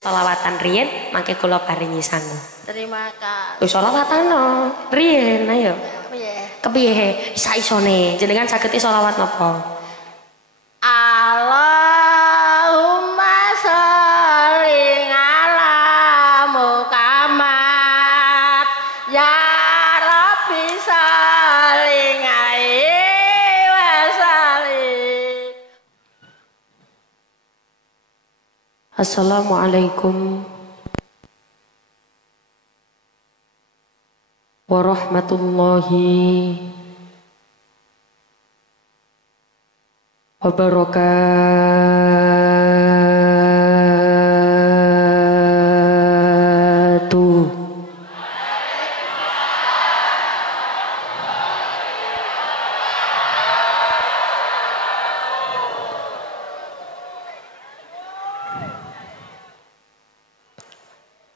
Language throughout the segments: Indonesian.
Sholawatan riyen mangke kula paringi sangu. Terima kasih. Sholawatan no riyen ayo. Kepiye? Kepiye isa-isone jenengan saged sholawat napa? Allahumma sholli ala Muhammad ya Rabbi sholli alaihi wasallim. Assalamualaikum warahmatullahi wabarakatuh.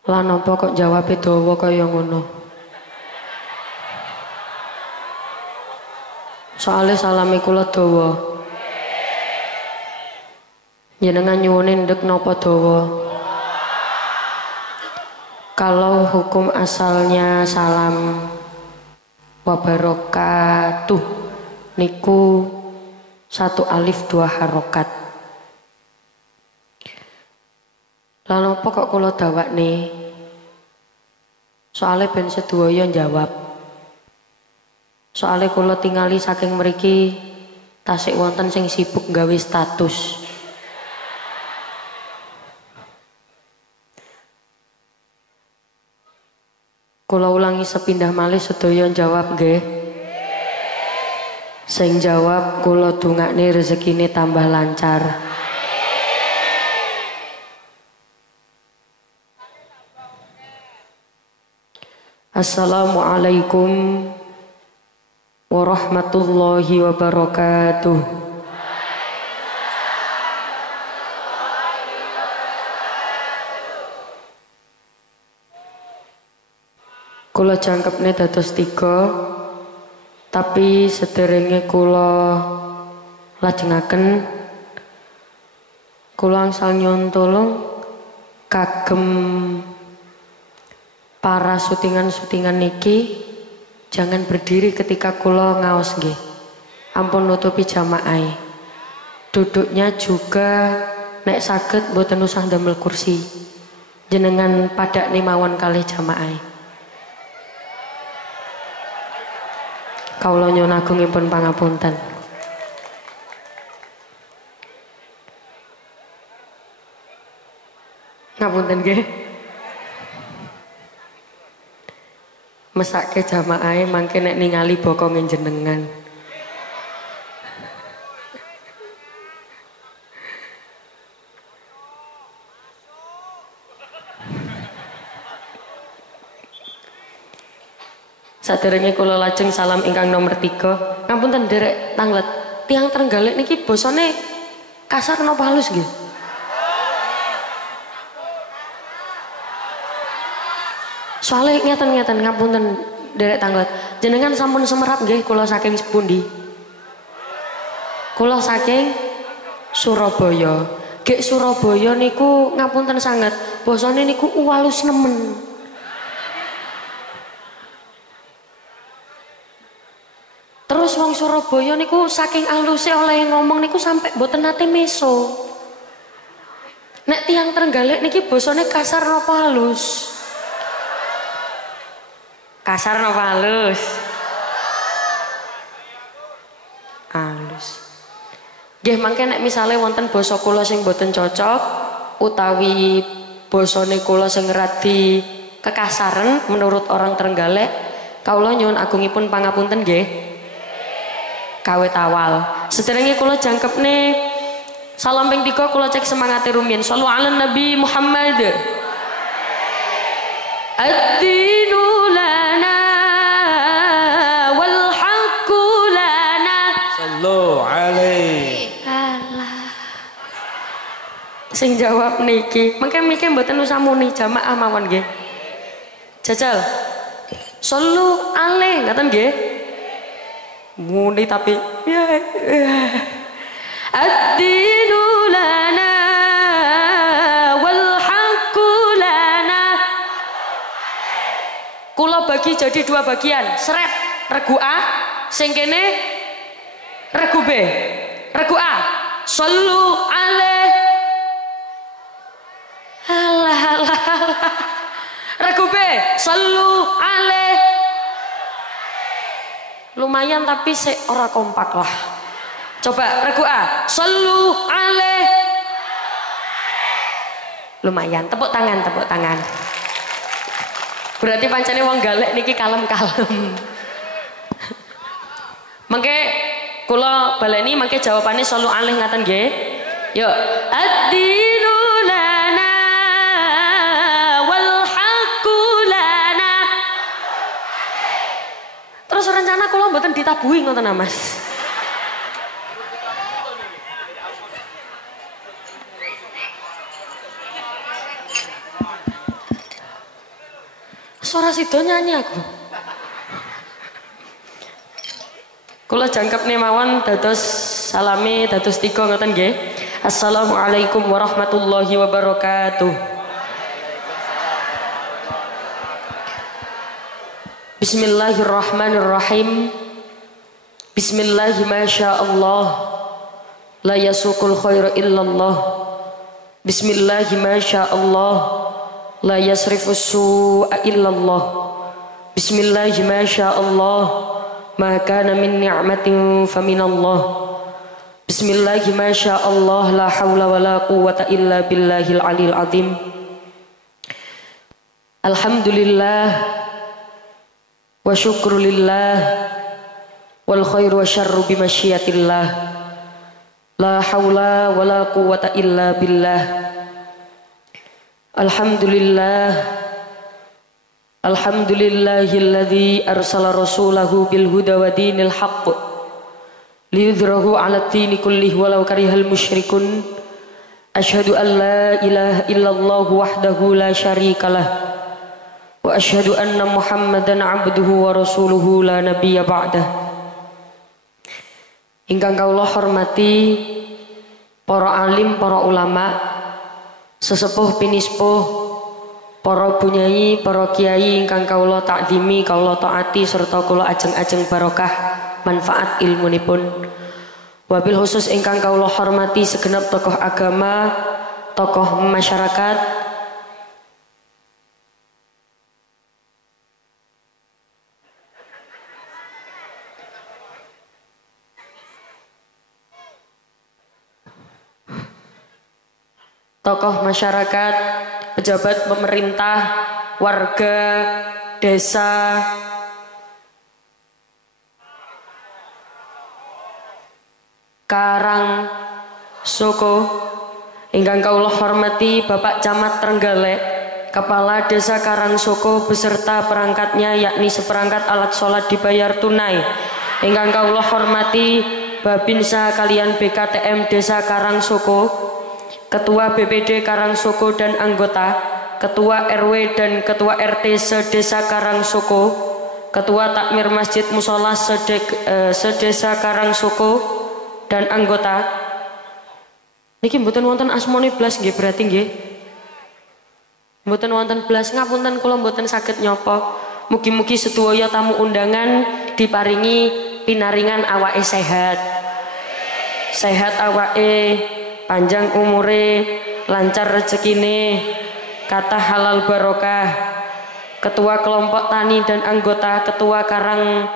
Lah napa kok jawabe dawa kaya ngono? Soale salame kula dawa. Jenengan nyuwune ndek napa dawa? Kalau hukum asalnya salam wabarakatuh niku 1 alif 2 harokat. Lalu apa kok kula dawakne? Soale ben sedaya jawab. Soale kula tingali saking mriki tasik wonten sing sibuk gawe status. Kula ulangi sepindah malih sedaya jawab nggih. Sing jawab kula dongakne rezekine tambah lancar. Assalamualaikum warahmatullahi wabarakatuh. Kula jangkepne dados 3, tapi sederenge kula lajengaken kula angsal nyuwun tulung kagem para syutingan niki jangan berdiri ketika kula ngaos nggih. Ampun nutupi jamaah. Duduknya juga nek saged mboten usah ndamel kursi. Jenengan padakne mawon kalih jamaah. Kawula nyuwun agungipun pangapunten. Ngapunten nggih. Mesake jamaah mangke nek ningali bokonge jenengan. Saderenge kula lajeng salam ingkang nomor 3. Ngapunten derek tanglet. Tiang Trenggalek niki basane kasar napa halus nggih? Soale ngeten ngapunten derek tanglet. Jenengan sampun semerap nggih kula saking pundi? Kula saking Surabaya. Gek Surabaya niku ngapunten sanget. Basane niku uwalus nemen. Terus wong Surabaya niku saking aluse oleh ngomong niku sampai mboten nate meso. Nek tiang Trenggalek niki basane kasar napa halus? Kasar napa halus? Halus. Nggih mangke nek misale wonten basa kula sing boten cocok utawi basane kula sing radi kekasaran menurut orang Trenggalek, kawula nyuwun agungipun pangapunten nggih. Kawit awal. Sederenge kula jangkepne salam ping 3 kula cek semangate rumiyin. Shallu ala Nabi Muhammad. Ad-dinu lana wal haqqu lana. Sallu alaihi. Alah. Sing jawab niki, mengke mboten usah muni jamaah mawon nggih. Jajal. Sallu alaihi ngaten nggih. Muni tapi ya. Ad-dinu lana wal haqqu Kula bagi jadi 2 bagian. Seret regu A, sing kene regu B. Regu A, sallu alaih. Halah halah halah. Regu B, sallu alaih. Lumayan tapi ora kompak lah. Coba regu A, sallu alaih. Lumayan, tepuk tangan, tepuk tangan. Berarti pancene wong galek niki kalem-kalem. Mengke kula baleni mengke jawabane sallu alaih ngaten nggih. Yuk, ad-dinu lana wal haqqu lana. Terus rencana kula mboten ditabuhi ngoten Mas. Suara sido nyanyi aku. Kula jangkep nih mawon dados salami dados 3 ngoten nggih. Assalamualaikum warahmatullahi wabarakatuh. Bismillahirrahmanirrahim. Bismillahi masyaallah. La yasuqul khairu illallah. Bismillahi masyaallah. La yasrifus su'a illallah. Bismillahi masyaallah. Ma kana min ni'matin faminallah. Bismillahi masyaallah. La hawla wa la quwwata illa billahil aliyil azim. Alhamdulillah wa syukrulillah wal khairu wa syarru bimasyiatillah. La hawla wa la quwwata illa billah. Alhamdulillah. Alhamdulillahilladzi arsala rasulahu bil huda wa dinil haqq liyudhhirahu 'ala ad-dini kullihi walau karihal musyrikun. Asyhadu an la ilaha illallah wahdahu la syarikalah wa asyhadu anna Muhammadan 'abduhu wa rasuluhu la nabiyya ba'dah. Ingkang kawula hormati para alim, para ulama, sesepuh pinispuh, para bunyai, para kiai ingkang kawula takdimi, kawula taati serta kula ajeng-ajeng barokah manfaat ilmunipun. Wabil khusus ingkang kawula hormati segenap tokoh agama, tokoh masyarakat, tokoh masyarakat, pejabat pemerintah, warga, desa, Karang Soko, ingkang kawula hormati Bapak Camat Trenggalek, Kepala Desa Karang Soko beserta perangkatnya yakni seperangkat alat sholat dibayar tunai. Ingkang kawula hormati Babinsa kalian BKTM Desa Karang Soko, Ketua BPD Karang Soko dan anggota, Ketua RW dan Ketua RT sedesa Karang Soko, Ketua Takmir Masjid Musola sedesa Karang Soko dan anggota. Niki mboten wonten asmane blas nggih berarti nggih. Mboten wonten blas, ngapunten kula mboten saged nyapa. Mugi-mugi sedaya tamu undangan diparingi pinaringan awake sehat. Sehat awake, panjang umure, lancar rezekine, kata halal barokah. Ketua kelompok tani dan anggota Ketua Karang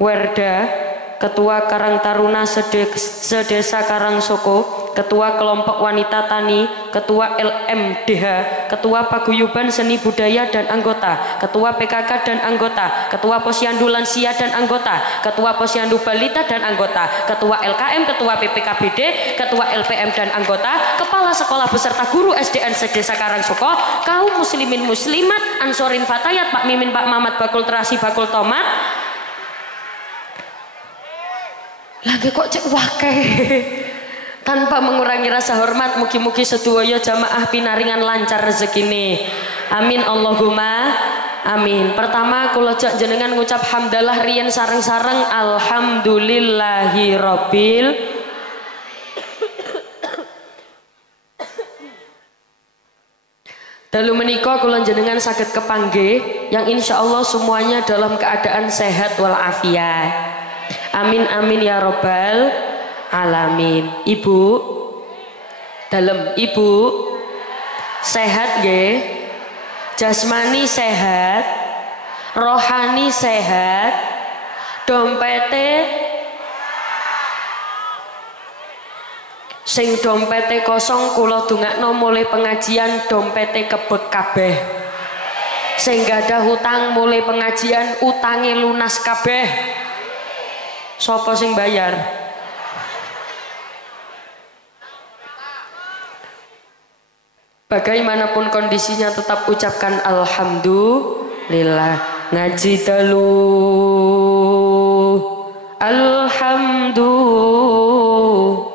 Werda, Ketua Karang Taruna sedesa Karang Soko, Ketua Kelompok Wanita Tani, Ketua LMDH, Ketua Paguyuban Seni Budaya dan anggota, Ketua PKK dan anggota, Ketua Posyandu Lansia dan anggota, Ketua Posyandu Balita dan anggota, Ketua LKM, Ketua PPKBD, Ketua LPM dan anggota, Kepala Sekolah beserta guru SDN sedesa Karang Soko, kaum muslimin muslimat, Ansorin Fatayat, Pak Mimin, Pak Mamat, Bakul Terasi, Bakul Tomat. Lagi kok cek wakeh. Tanpa mengurangi rasa hormat, mugi-mugi sedaya jamaah pinaringan lancar rezekine. Amin Allahumma amin. Pertama kula jak jenengan ngucap hamdalah riyen sareng-sareng alhamdulillahirabbil. Dalu menika kula jenengan saged kepanggih yang insya Allah semuanya dalam keadaan sehat walafiat. Amin amin ya robbal alamin. Ibu, dalem ibu sehat nggih? Jasmani sehat, rohani sehat, dompete sing dompete kosong kula dongakno mulai pengajian dompete kebek kabeh. Sing gadah hutang mulai pengajian utange lunas kabeh. Sapa sing bayar? Bagaimanapun kondisinya tetap ucapkan alhamdulillah. Ngaji dalu alhamdulillah.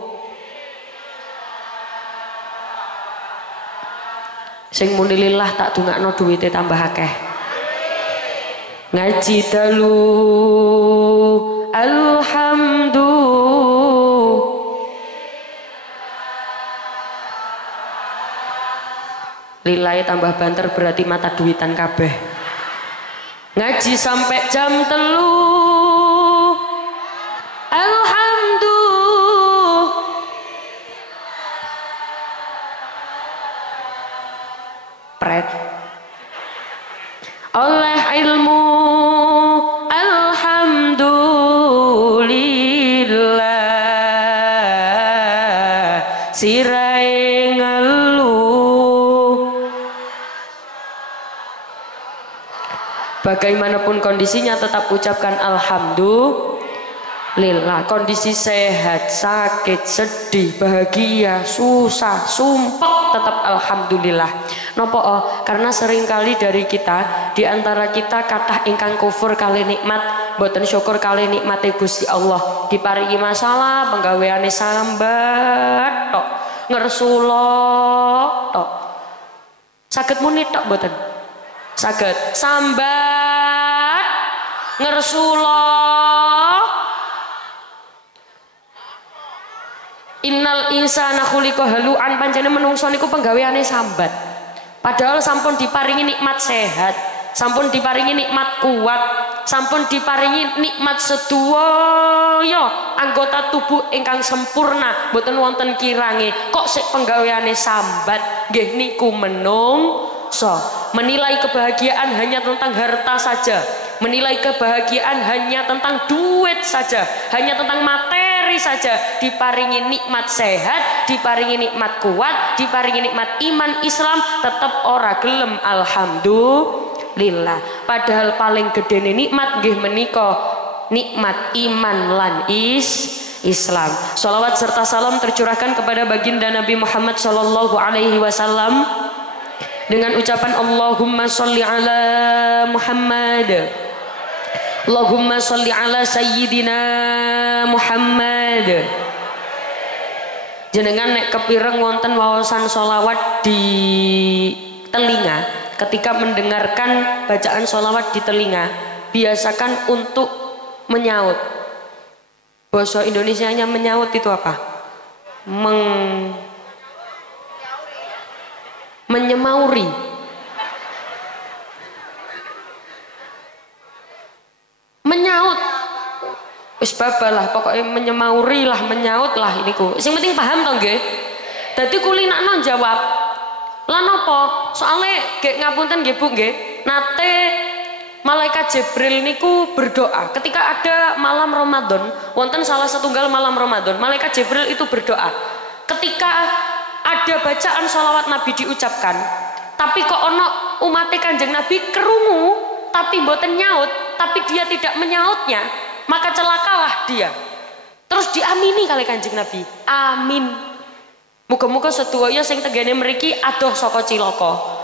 Sing muni lillah tak dongakno duwite tambah akeh. Ngaji dalu alhamdulillah. Lillahi tambah banter berarti mata duitan kabeh. Ngaji sampai jam 3 alhamdulillah. Pret oleh ilmu alhamdulillah sirai ngeluh. Bagaimanapun kondisinya tetap ucapkan alhamdulillah. Kondisi sehat, sakit, sedih, bahagia, susah, sumpek tetap alhamdulillah. Nopo karena seringkali dari kita, di antara kita kathah ingkang kufur kali nikmat, boten syukur kali nikmate Gusti Allah. Diparingi masalah, penggaweane sambat tok, ngersula tok. Saged muni tok boten? Saged sambat, ngersula. Innal insana khuliqa halu'an, pancene menungso niku penggaweane sambat. Padahal sampun diparingi nikmat sehat, sampun diparingi nikmat kuat, sampun diparingi nikmat sedaya anggota tubuh ingkang sempurna, boten wonten kirange. Kok sik penggaweane sambat? Nggih niku menungso. Menilai kebahagiaan hanya tentang harta saja, menilai kebahagiaan hanya tentang duit saja, hanya tentang materi saja. Diparingi nikmat sehat, diparingi nikmat kuat, diparingi nikmat iman Islam, tetap ora gelem alhamdulillah. Padahal paling gedene nikmat nggih menika nikmat iman lan Islam. Salawat serta salam tercurahkan kepada baginda Nabi Muhammad sallallahu alaihi wasallam dengan ucapan Allahumma sholli ala Muhammad, Allahumma sholli ala sayyidina Muhammad. Jenengan nek kepireng wonten wawasan sholawat di telinga, ketika mendengarkan bacaan sholawat di telinga, biasakan untuk menyaut. Bahasa Indonesianya menyaut itu apa? Menyemauri. Menyaut. Wis babalah pokoknya menyemauri lah, menyaut lah iniku. Sing penting paham to nggih. Dadi kulinakno jawab. Lah napa? Soale gek ngapunten nggih Bu nggih. Nate malaikat Jibril niku berdoa ketika ada malam Ramadan, wonten salah setunggal malam Ramadan, malaikat Jibril itu berdoa. Ketika ada bacaan sholawat Nabi diucapkan, tapi kok ono umatnya Kanjeng Nabi kerungu, tapi mboten nyaut, tapi dia tidak menyautnya, maka celakalah dia. Terus diamini kali Kanjeng Nabi, amin. Muga-muga sedaya sing tegene mriki adoh saka cilaka.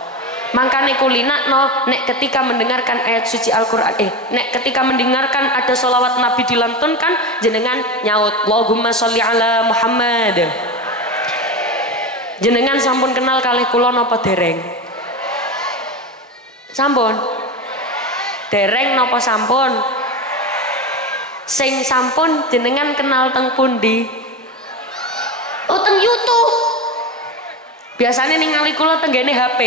Mangkane kulinakno nek ketika mendengarkan ayat suci Al-Qur'an, nek ketika mendengarkan ada sholawat Nabi dilantunkan, jenengan nyaut Allahumma sholli ala Muhammad. Jenengan sampun kenal kalih kula napa dereng? Sampun? Dereng napa sampun? Sing sampun jenengan kenal teng pundi? Oh teng YouTube. Biasanya ningali kula tenggene HP.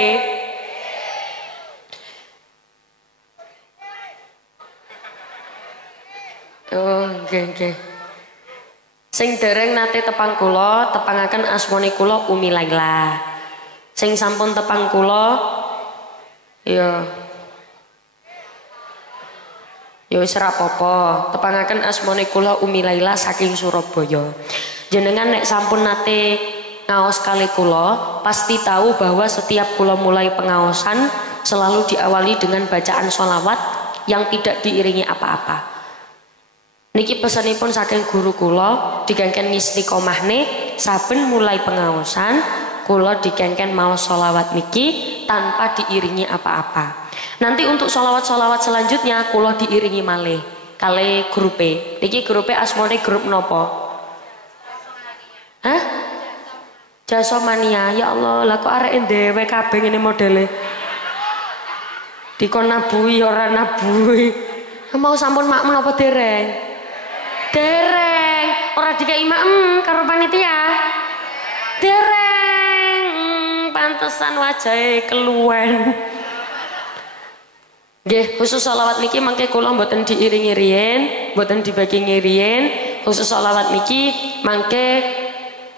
Oh, nggih. Sing dereng nate tepang kula, tepangaken asmane kula Umi Laila. Sing sampun tepang kula ya wis ora apa-apa. Tepangaken asmane kula Umi Laila saking Surabaya. Jenengan nek sampun nate ngaos kali kula, pasti tahu bahwa setiap kula mulai pengaosan selalu diawali dengan bacaan sholawat yang tidak diiringi apa-apa. Niki pesanipun saking guru kula dikengken istiqomahne saben mulai pengaosan kula dikengken mau sholawat niki tanpa diiringi apa-apa. Nanti untuk sholawat selanjutnya kula diiringi malih kali grupe. Niki grupe asmane grup nopo? Hah? Jasomania. Ya Allah, lah kok arek dhewe kabeh ngene modele. Dikon nabui ora nabui. Mau sampun makmun apa dereng? Dereng, ora dikai karo panitia. Dereng, pantesan wajahe keluwen. Nggih, khusus sholawat niki mangke kula mboten diiringi riyen, mboten dibagi ngiriyen. Khusus sholawat niki mangke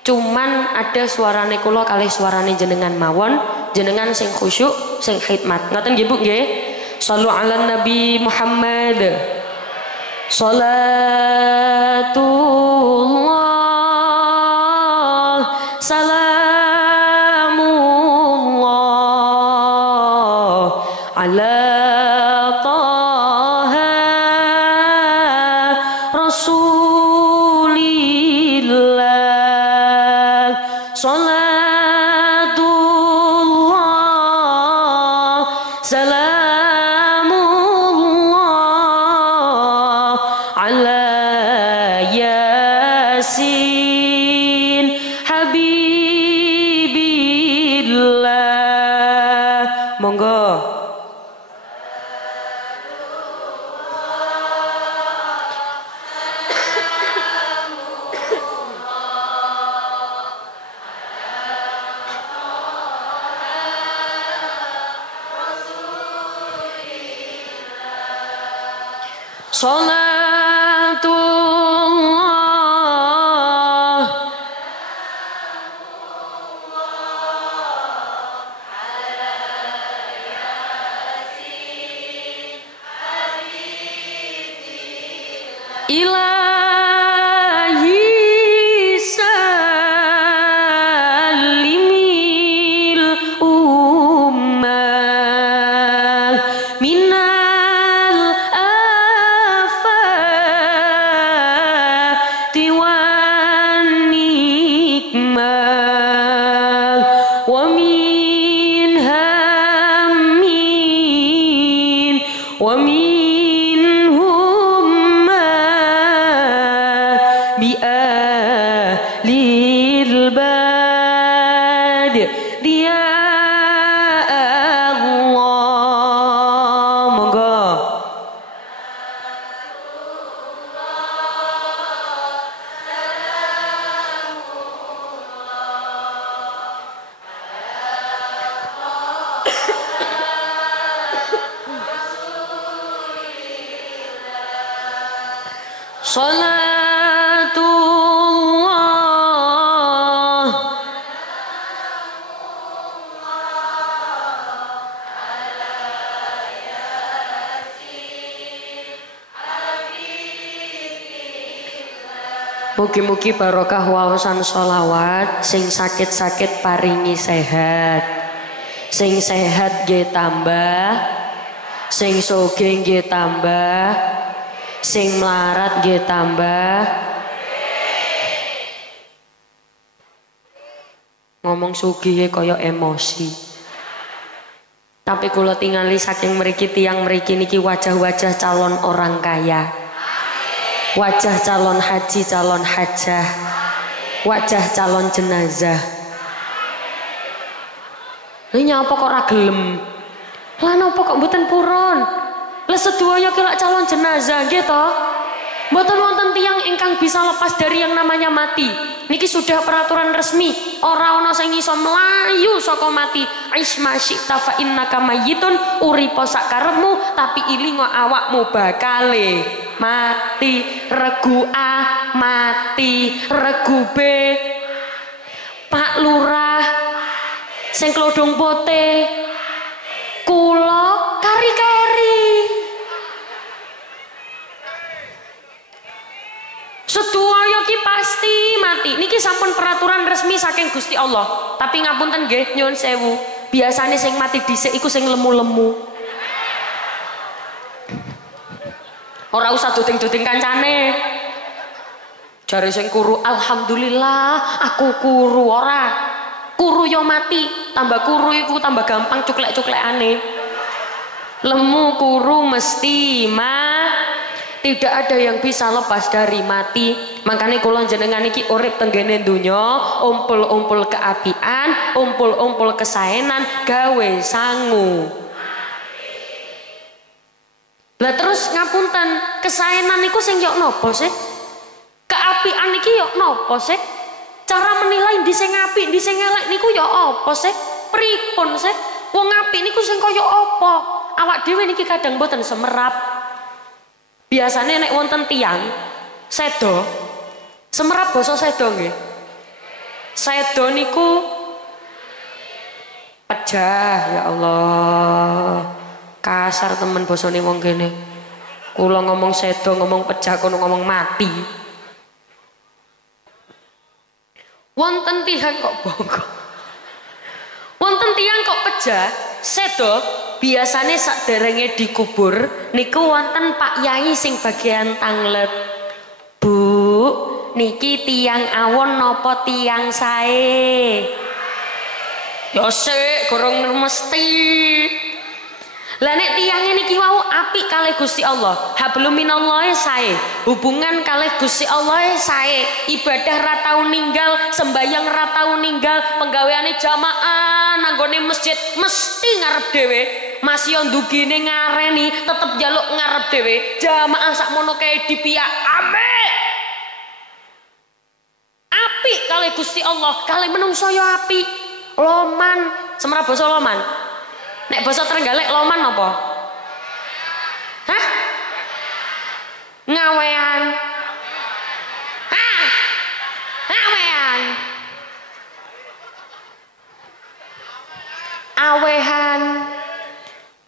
cuman ada suarane kula kalih suarane jenengan mawon, jenengan sing khusyuk, sing khidmat. Ngoten nggih Bu nggih? Shallu ala Nabi Muhammad. Salatullah salamullah ala taha rasulillah. Salatullah salamullah ala Yasin Habibillah. Monggo. Salatullah ilahi salimil ummah minal afati wan nikmah wa min hammin wa min hummah bi ahlil bad dia Allah. Monggo. Salatullah mugi-mugi barokah waosan sholawat. Sing sakit-sakit paringi sehat, sing sehat nggih tambah, sing sugih nggih tambah, sing melarat nggih tambah. Ngomong sugih kaya emosi. Tapi kula tingali saking mriki tiyang mriki niki wajah-wajah calon orang kaya. Wajah calon haji, calon hajah, wajah calon jenazah. Lha nyapa kok ora gelem? Lah napa kok mboten purun? Lah sedaya ki lak calon jenazah nggih to? Mboten wonten tiyang ingkang bisa lepas dari yang namanya mati. Niki sudah peraturan resmi, ora ana sing iso mlayu saka mati. Aisma syi'ta fa innaka mayyitun, uripa sak karepmu tapi ilingo awakmu bakale mati, regu A mati, regu B Pak Lurah sing klodhong pote kula kari-kari sedaya ki pasti mati. Niki sampun peraturan resmi saking Gusti Allah. Tapi ngapunten nggih nyuwun sewu, biasane sing mati dhisik iku sing lemu-lemu. Ora usah duding-duding kancane. Jare sing kuru, alhamdulillah aku kuru. Ora kuru yo mati, tambah kuru iku tambah gampang cuklek-cuklekane. Lemu kuru mesti tidak ada yang bisa lepas dari mati. Makanya kula jenengan iki urip tenggene donya, umpul-umpul keapian, umpul-umpul kesaenan, gawe sangu. Lah terus ngapunten, kesaenan niku sing yok napa sih? Keapian iki yok napa sih? Cara menilai ndi sing apik, ndi sing elek niku yok apa sih? Pripun sih? Wong apik niku sing kaya apa? Awak dhewe niki kadang mboten semerap. Biasanya nek wonten tiang sedo, semerap basa sedo nggih. Sedo niku pejah, ya Allah. Kasar temen basane wong kene. Kula ngomong sedo, ngomong pejah, kono ngomong mati. Wonten tiang kok bongkok. Wonten tiang kok pejah, sedo. Biasanya saderenge dikubur niku wonten Pak Yai sing bagian tanglet. Bu, niki tiang awon napa tiang sae? Ya sik, gorong mesti. Lah nek tiange niki wau apik kalih Gusti Allah, hablum minallahi sae. Hubungan kalih Gusti Allah sae. Ibadah ra tau ninggal, sembayang ra tau ninggal, penggaweane jamaah nanggone masjid mesti ngarep dhewe. Mas yo ndugine ngareni tetep njaluk ngarep dhewe. Jamaah sakmono kae dipiyak apik. Apik kalih Gusti Allah, kalih menungso yo apik. Loman, semra basa loman. Nek basa Trenggalek loman apa? Hah? Ngawean. Hah? Ngawean. Awehan.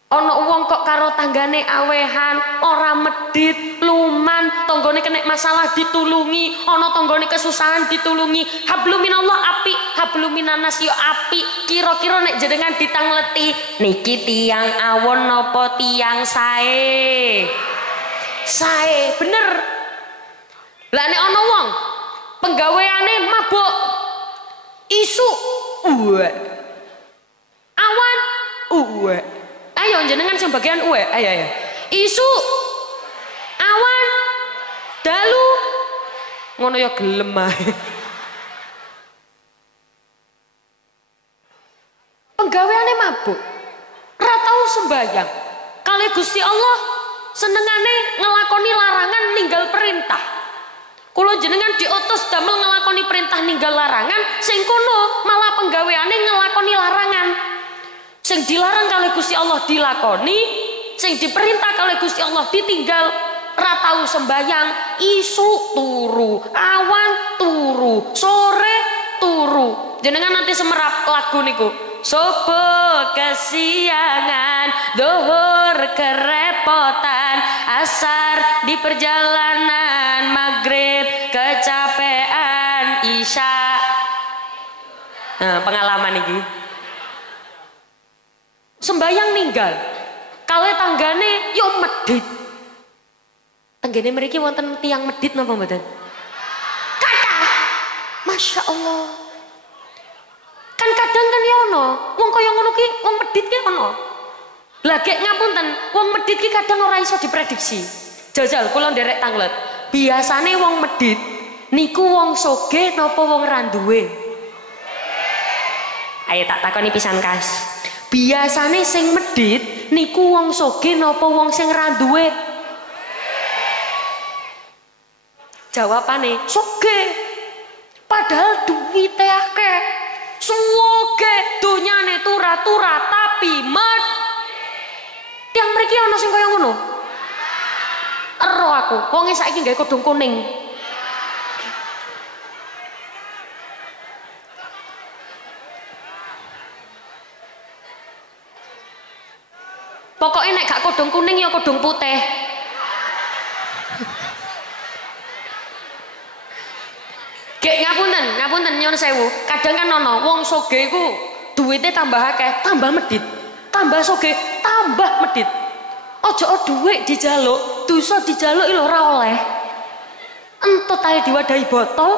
Ana wong kok karo tanggane awehan, ora medit, luman, tanggane kena masalah ditulungi, ana tanggane kesusahan ditulungi. Hablum minallah apik, hablum minanas yo apik. Kira-kira nek jenengan ditangleti, niki tiang awon napa tiang sae? Sae, bener. Lah nek ana wong penggaweane mabuk, isu, awan, ayo jenengan sing bagian uwe, ayo. Isu, awan, dalu, ngono ya gelem ae. Penggaweane mabuk, ra tau sembayang. Kali Gusti Allah senengane ngelakoni larangan ninggal perintah. Kula jenengan diutus damel ngelakoni perintah ninggal larangan, sing kono malah penggaweane ngelakoni larangan. Sing dilarang kali Gusti Allah dilakoni, sing diperintah kali Gusti Allah ditinggal. Ra tau sembayang, isu turu, awan turu, sore turu. Jenengan nanti semerap lagu niku. Subuh kesiangan, zuhur kerepotan, asar di perjalanan, maghrib kecapean, isya. Nah, pengalaman iki. Sembayang ninggal, kale tanggane yo medit. Tanggane mriki wonten tiang medit napa mboten? Kathah. Masya Allah. Kan kadang kan ya ono, wong kaya ngono ki, wong medit ki ono. Lah gek ngapunten, wong medit ki kadang ora iso diprediksi. Jajal kula nderek tanglet. Biasane wong medit niku wong soge napa wong ra duwe? Ayo tak takoni pisan Kas. Biasane sing medit niku wong soge napa wong sing ra duwe? Jawabane soge. Padahal duwite akeh. Suwoge donyane tura-tura tapi tiang mriki ana sing kaya ngono. Ero aku, wonge saiki nggawe kodhong kuning. Pokoknya nek gak kodhong kuning ya kodhong putih. Gek ngapunten nyuwun sewu. Kadang kan ono wong sogeh iku duwite tambah akeh, tambah medit. Tambah sogeh, tambah medit. Ojo dhuwit dijaluk, dosa dijaluk lho ora oleh. Entut ae diwadahi botol.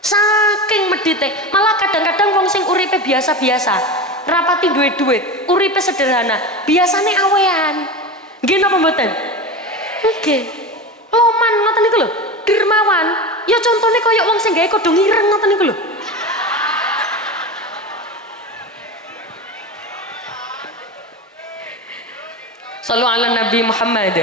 Saking medite, malah kadang-kadang wong sing uripe biasa-biasa, rapati duwe duit, uripe sederhana, biasane awean. Nggih napa mboten? Nggih. Loman ngoten niku lho, dermawan. Ya contone kaya wong sing gawe kodhong ireng ngoten niku lho. Sallu ala Nabi Muhammad.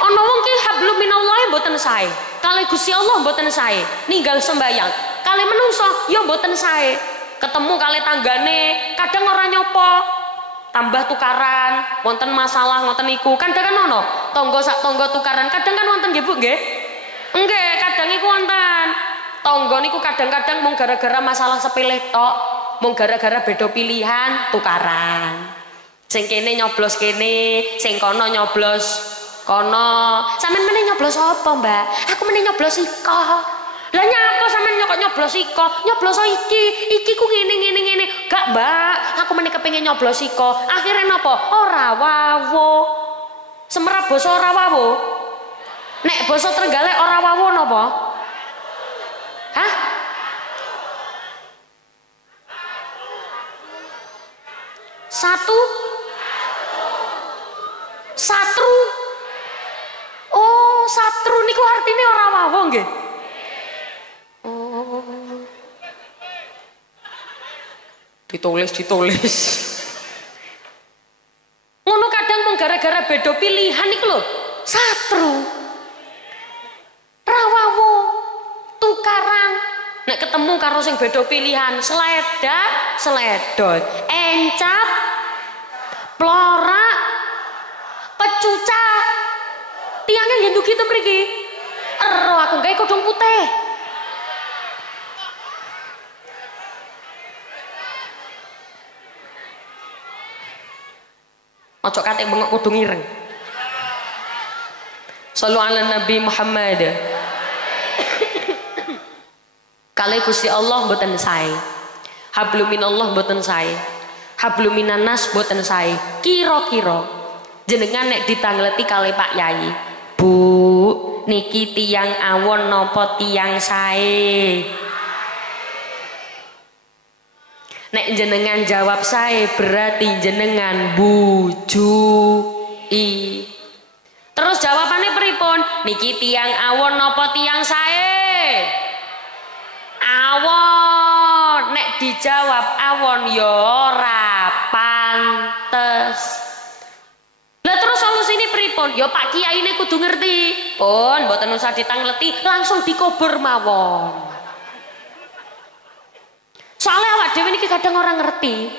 Ana wong ki hablum minallahi mboten sae. Kali Gusti Allah mboten sae. Ninggal sembayang. Kali menungso ya mboten sae. Ketemu kali tanggane, kadang ora nyopo. Tambah tukaran, wonten masalah ngoten niku. Kadang kan ono tangga sak tangga tukaran. Kadang kan wonten nggih Bu nggih? Nggih, kadang iku wonten. Tangga niku kadang-kadang mung gara-gara masalah sepele tok, mung gara-gara beda pilihan tukaran. Sing kene nyoblos kene, sing kono nyoblos kono. Sampeyan meneh nyoblos apa, Mbak? Aku meneh nyoblos iko. Lah nyapa sampeyan kok nyoblos iko? Nyoblos iki ku ngene. Gak, Mbak, aku meneh kepengin nyoblos iko. Akhire napa? Ora wawo. Semerap basa ora wawo. Nek basa Trenggalek ora wawo napa? Hah? Satru. Oh, satru niku artine ora wawo nggih. Oh. Ditulis. Ngono kadang mung gara-gara beda pilihan niku lho. Satru. Ra wawo. Tukaran. Nek ketemu karo sing beda pilihan, seledot, encap, plorak, pecucah. Tiangnya nggih ndugi to mriki. Ero aku gawe kodhong putih. Ojo kate bengok kodhong ireng. Sallu ala Nabi Muhammad. Kali Gusti Allah mboten sae. Hablum minallah mboten sae. Hablum minannas mboten sae. Kira-kira jenengan nek ditangleti kali Pak Yai, Bu, niki tiyang awon napa tiyang sae? Nek jenengan jawab sae berarti jenengan bujui. Terus jawabannya pripun? Niki tiyang awon napa tiyang sae? Awon. Nek dijawab awon ya ora pantes. Lah terus solusine pripun? Ya Pak Kiai ini kudu ngerti. Pun mboten usah ditangleti, langsung dikubur mawon. Soalnya awak dhewe niki kadang ora ngerti.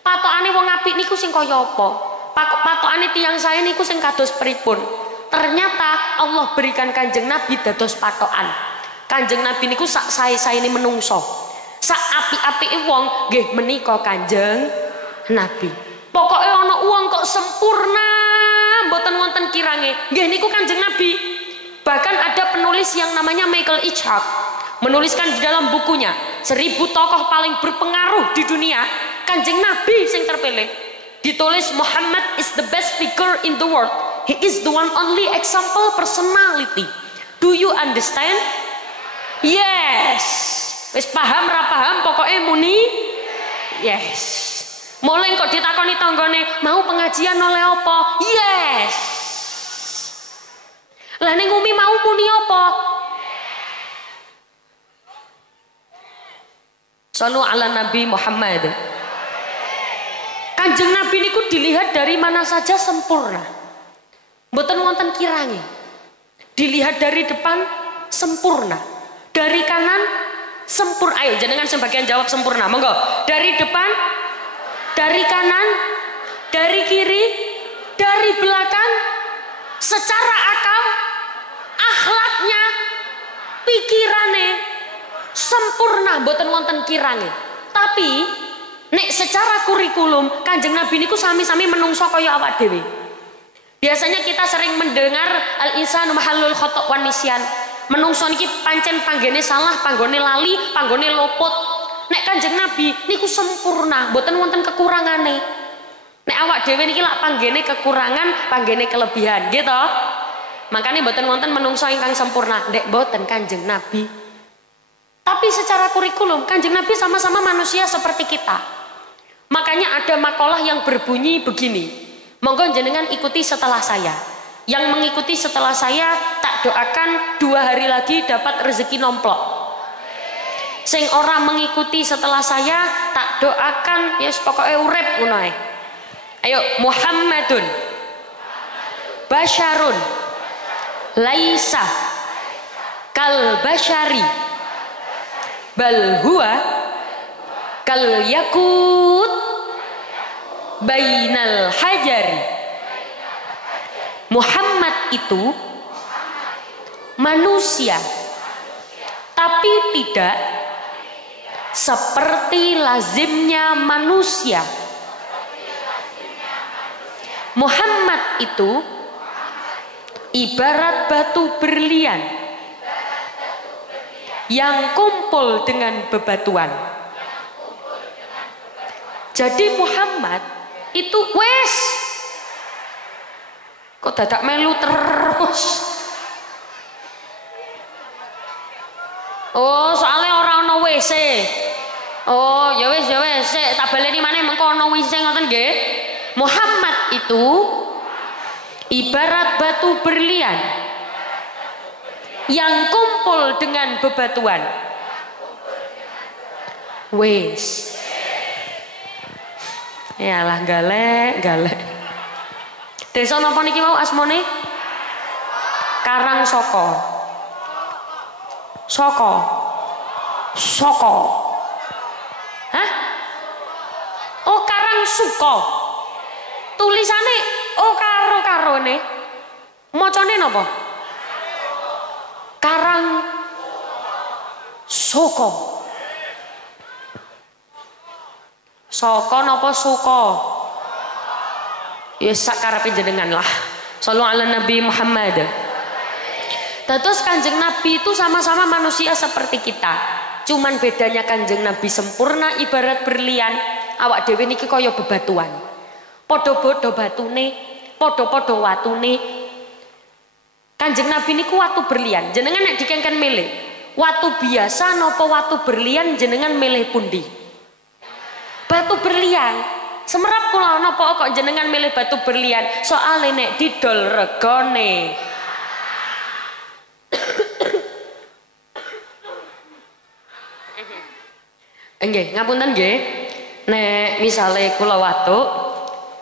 Patokane wong apik niku sing kaya apa? Patokane tiyang saya niku sing kados pripun? Ternyata Allah berikan Kanjeng Nabi dados patokan. Kanjeng Nabi niku sak sae-saene menungso. Sak api-apike wong nggih menika Kanjeng Nabi. Pokoke ana wong kok sempurna mboten wonten kirange. Nggih niku Kanjeng Nabi. Bahkan ada penulis yang namanya Michael Ishaq menuliskan di dalam bukunya 1000 tokoh paling berpengaruh di dunia. Kanjeng Nabi sing terpilih. Ditulis Muhammad is the best figure in the world. He is the one only example personality. Do you understand? Yes. Wis paham ra paham pokoknya muni yes. Mulai kok ditakoni tanggane mau pengajian oleh apa? Yes. Lah ning umi mau muni apa? Sallu ala Nabi Muhammad. Kanjeng Nabi niku dilihat dari mana saja sempurna. Mboten wonten kirange. Dilihat dari depan sempurna. Dari kanan sempurna. Ayo jenengan sebagian jawab sempurna. Monggo. Dari depan, dari kanan, dari kiri, dari belakang secara akal, akhlaknya, pikirane sempurna boten wonten kirange. Tapi nek secara kurikulum Kanjeng Nabi niku sami-sami menungso kaya awak dhewe. Biasanya kita sering mendengar al-insanu mahallul khata' wan nisyan. Menungso niki pancen panggene salah, panggone lali, panggone lopot. Nek Kanjeng Nabi niku sempurna, boten wonten kekurangane. Nek awak dhewe niki lak panggene kekurangan, panggene kelebihan, gitu. Makanya boten wonten menungso ingkang sempurna, ndek boten Kanjeng Nabi. Tapi secara kurikulum Kanjeng Nabi sama-sama manusia seperti kita. Makanya ada makalah yang berbunyi begini. Monggo jenengan ikuti setelah saya. Yang mengikuti setelah saya tak doakan 2 hari lagi dapat rezeki nomplok. Sing orang mengikuti setelah saya tak doakan ya yes, pokoknya urip ngono ae. Ayo Muhammadun Basyarun Laisa Kal Basyari Bal huwa Kal yakut Bainal hajari. Muhammad itu manusia, tapi tidak seperti lazimnya manusia. Muhammad itu ibarat batu berlian yang kumpul dengan bebatuan. Jadi Muhammad itu wes kok dadak melu terus. Oh soalnya orang ono WC. Oh ya wes tak baleni maneh mengko ono WC ngoten nggih. Muhammad itu ibarat batu berlian yang kumpul dengan bebatuan. Wes yalah galek. Desa napa niki mau asmane? Karang Soko. Hah? Oh Karang Suko. Tulisane oh karo-karone. Macane napa? Karang Soko. Soko napa suko? Ya sakarepe jenengan lah. Shallallahu ala Nabi Muhammad. Terus Kanjeng Nabi itu sama-sama manusia seperti kita. Cuman bedanya Kanjeng Nabi sempurna ibarat berlian. Awak dhewe niki kaya bebatuan. Padha-padha batune, padha-padha watune. Kanjeng Nabi niku watu berlian. Jenengan nek dikengken milih, watu biasa napa watu berlian jenengan milih pundi? Batu berlian. Semerap kula napa kok jenengan milih batu berlian? Soale nek didol regane. Nggih, ngapunten nggih. Nek misale kula watuk,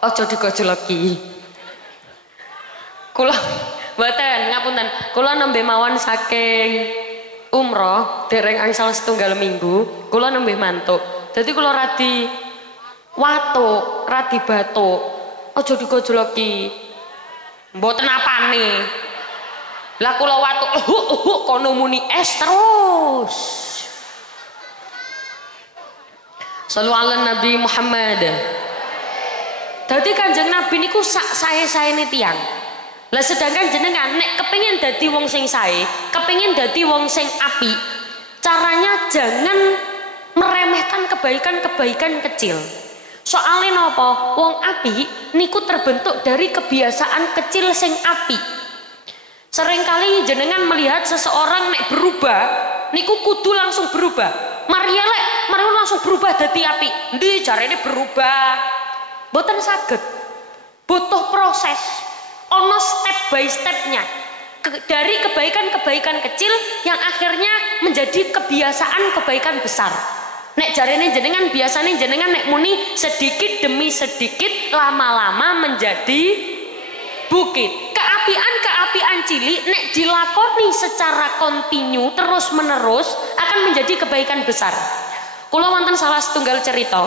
aja digojloki. Kula mboten, ngapunten. Kula nembe mawon saking umroh dereng angsal setunggal minggu, kula nembe mantuk. Jadi kalau radi watuk, radi batuk, aja digojloki. Mboten apane. Lah kula watuk kono muni es terus. Shallallahu ala Nabi Muhammad. Dadi Kanjeng Nabi niku sak sae-saene tiyang. Lah sedangkan jenengan nek kepengin dadi wong sing sae, kepengin dadi wong sing apik, caranya jangan meremehkan kebaikan-kebaikan kecil. Soalnya nopo wong apik niku terbentuk dari kebiasaan kecil sing apik. Seringkali jenengan melihat seseorang nek berubah niku kudu langsung berubah. Maria langsung berubah dadi apik. Ndi carane berubah? Boten saged. Butuh proses. Ono step by stepnya. Dari kebaikan-kebaikan kecil yang akhirnya menjadi kebiasaan kebaikan besar. Nek jarene jenengan biasanya jenengan nek muni sedikit demi sedikit lama-lama menjadi bukit. Keapian cilik nek dilakoni secara kontinu terus menerus akan menjadi kebaikan besar. Kula wonten salah setunggal cerita.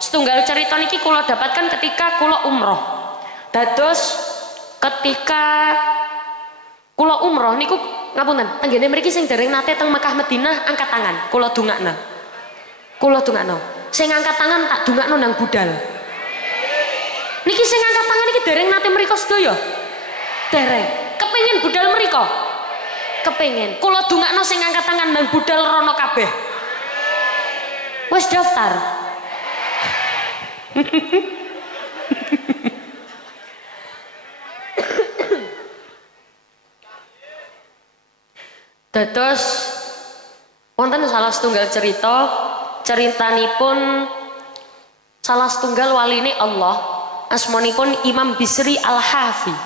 Setunggal cerita niki kula dapatkan ketika kula umroh. Dados ketika kula umroh niku ngapunten, tenggene mriki sing dereng nate teng Mekah Madinah angkat tangan, kula dongakno. Kula dongakno. Sing angkat tangan tak dongakno nang budal. Niki sing angkat tangan iki dereng nate mriko sedaya? Dereng. Kepengin budal mriko? Kepengin. Kula dongakno sing angkat tangan nang budal rono kabeh. Wis daftar. Dados wonten salah setunggal cerita, ceritanipun salah setunggal waline Allah, asmanipun Imam Bisri Al-Hafi.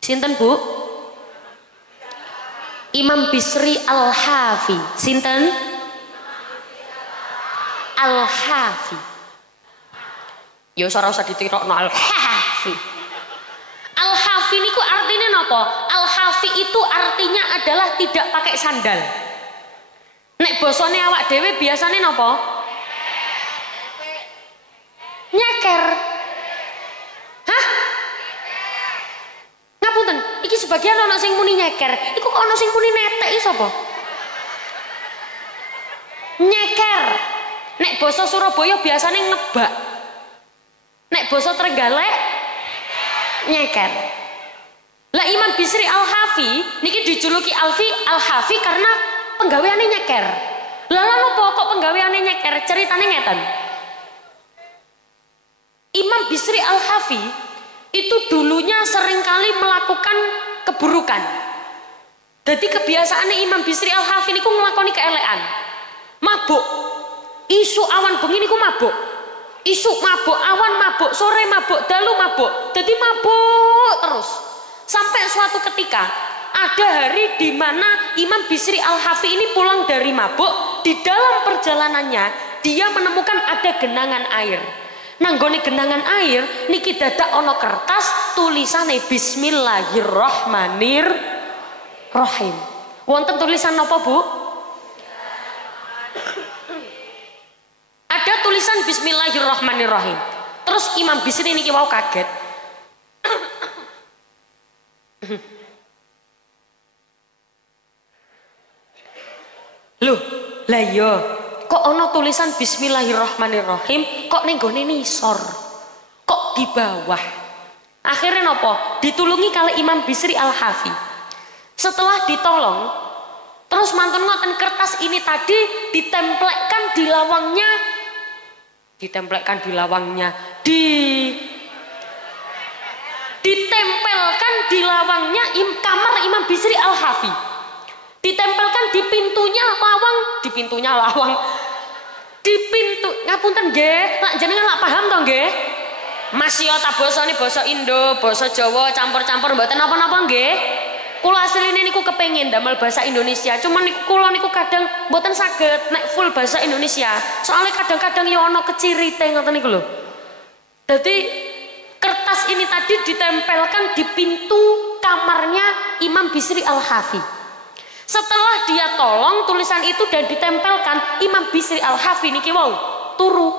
Sinten Bu? Imam Bisri Al-Hafi. Sinten? Al-Hafi. Ya ora usah ditirokno Al-Hafi. Al-Hafi niku artinya napa? Al-Hafi itu artinya adalah tidak pakai sandal. Nek bosone awak dhewe biasane napa? Nyeker. Hah? Ngapunten, iki sebagian ana sing muni nyeker. Iku kok ana sing muni netek iki sapa? Nyeker. Nek basa Surabaya biasane ngebak. Nek basa Trenggalek nyeker. Lah Imam Bisri Al-Hafi niki dijuluki Al-Hafi karena penggaweane nyeker. Lah napa kok penggaweane nyeker? Ceritane ngeten. Imam Bisri Al-Hafi itu dulunya seringkali melakukan keburukan. Jadi kebiasaannya Imam Bisri Al-Hafi niku nglakoni keelekan. Mabuk. Isu awan bengi niku mabuk. Isu mabuk, awan mabuk, sore mabuk, dalu mabuk. Jadi mabuk terus. Sampai suatu ketika ada hari di mana Imam Bisri Al-Hafi ini pulang dari mabuk. Di dalam perjalanannya dia menemukan ada genangan air. Nanggone genangan air niki dadak ana kertas tulisane Bismillahirrahmanirrahim. Wonten tulisan apa Bu? Ada tulisan Bismillahirrahmanirrahim. Terus Imam Bisri niki wau kaget. Loh, lah iya, kok ana tulisan Bismillahirrahmanirrahim kok ning gone nisor? Kok di bawah? Akhirnya napa? Ditulungi kali Imam Bisri Al-Hafi. Setelah ditolong, terus mantun ngoten kertas ini tadi ditempelkan di lawangnya. Ditempelkan di lawangnya. Ditempelkan di lawangnya kamar Imam Bisri Al-Hafi. Ditempelkan di pintunya lawang, di pintu ngapunten nggih, lak jenengan lak paham to nggih? Masih ta basane basa Indo, basa Jawa campur-campur mboten napa-napa nggih? Kula asline niku kepengin damel bahasa Indonesia, cuman niku kula niku kadang mboten saged nek full bahasa Indonesia. Soalnya kadang-kadang ya ana kecirite ngoten niku lho. Dadi kertas ini tadi ditempelkan di pintu kamarnya Imam Bisri Al-Hafi. Setelah dia tolong tulisan itu dan ditempelkan, Imam Bisri Al-Hafi niki wau turu.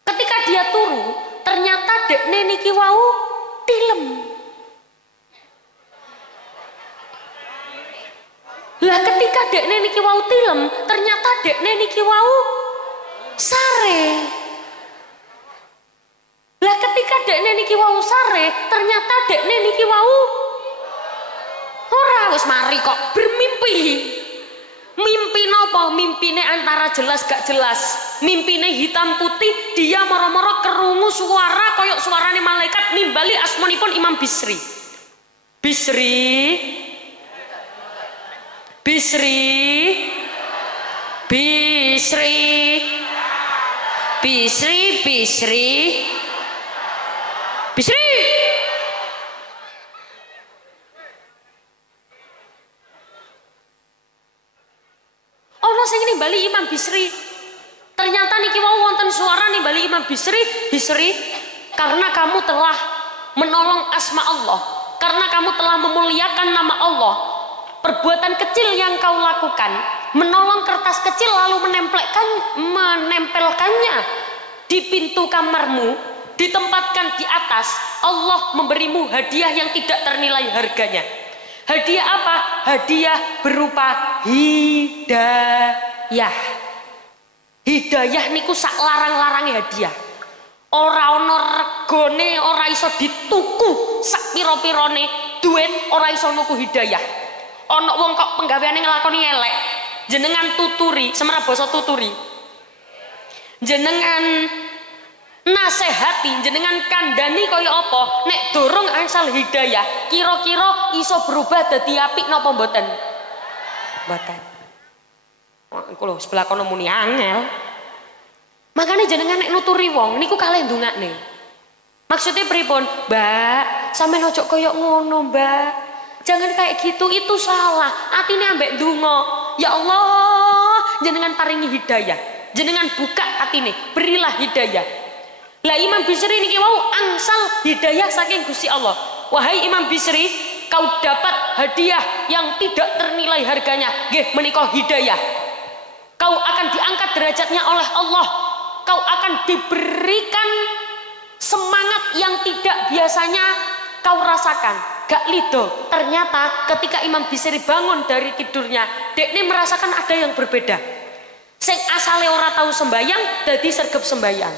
Ketika dia turu, ternyata dekne niki wau tilem. Lah ketika dekne niki wau tilem, ternyata dekne niki wau sare. Lah ketika dekne niki wau sare, ternyata dekne niki wau ora wis mari kok bermimpi. Mimpi napa? Mimpine antara jelas gak jelas. Mimpine hitam putih, dia moro-moro kerungu suara koyok suarane malaikat nimbali asmanipun Imam Bisri. Bisri. Bisri. Bisri. Bisri, Bisri. Bisri. Ono sing nimbali Imam Bisri. Ternyata niki wau wonten suara nimbali Imam Bisri, Bisri, karena kamu telah menolong asma Allah, karena kamu telah memuliakan nama Allah. Perbuatan kecil yang kau lakukan, menolong kertas kecil lalu menempelkannya di pintu kamarmu, ditempatkan di atas, Allah memberimu hadiah yang tidak ternilai harganya. Hadiah apa? Hadiah berupa hidayah. Hidayah niku sak larang-larange hadiah. Ora ana regane, ora iso dituku sak pira-pirane duit, ora iso nuku hidayah. Ana wong kok penggaweane nglakoni elek, jenengan tuturi, semara basa tuturi. Jenengan nasehati, jenengan kandhani kaya apa? Nek durung angsal hidayah, kira-kira iso berubah dadi apik napa mboten? Mboten. Iku lho sebelah kono muni angel. Makanya jenengan nek nuturi wong niku kalih ndongakne. Maksudnya pripun? Mbak, sampeyan ojo koyo ngono, Mbak. Jangan kayak gitu, itu salah. Atine ambek ndonga. Ya Allah, jenengan paringi hidayah. Jenengan buka atine, berilah hidayah. Lah Imam Bisri niki wau angsal hidayah saking Gusti Allah. Wahai Imam Bisri, kau dapat hadiah yang tidak ternilai harganya. Nggih menika hidayah. Kau akan diangkat derajatnya oleh Allah. Kau akan diberikan semangat yang tidak biasanya kau rasakan. Gak lido. Ternyata ketika Imam Bisri bangun dari tidurnya, dekne merasakan ada yang berbeda. Sing asale ora tahu sembayang dadi sergep sembayang.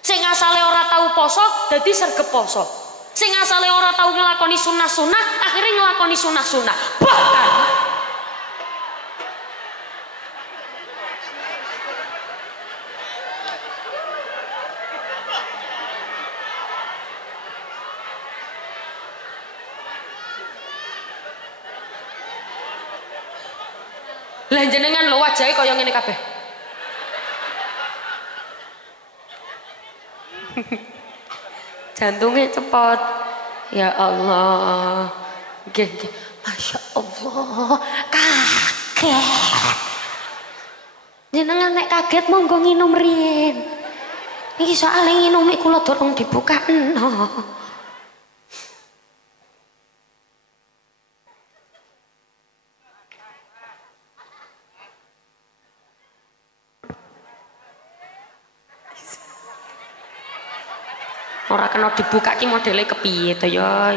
Sing asale ora tahu poso dadi sergep poso. Sing asale ora tahu nglakoni sunah-sunah akhirnya nglakoni sunah-sunah. Bahkan lah jenengan lho wajahe kaya ngene kabeh. Jantungnya cepot. Ya Allah. Nggih, nggih. Masya Allah. Kaget. Jenengan nek kaget monggo nginum riyin. Iki soalnya nginumi kula durung dibukakno. Ora kena dibuka ki modele kepiye to ya.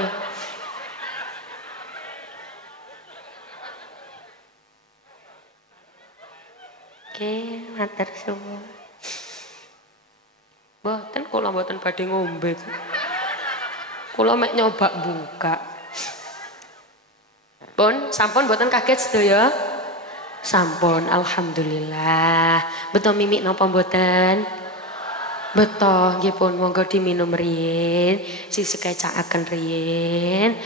Oke, matur suwun. Mboten kula mboten badhe ngombe. Kula mek nyoba buka. Pun sampun mboten kaget sedaya? Sampun, alhamdulillah. Beto mimik napa mboten? Betul, nggih pun monggo diminum riyin, sing sekecakaken riyin.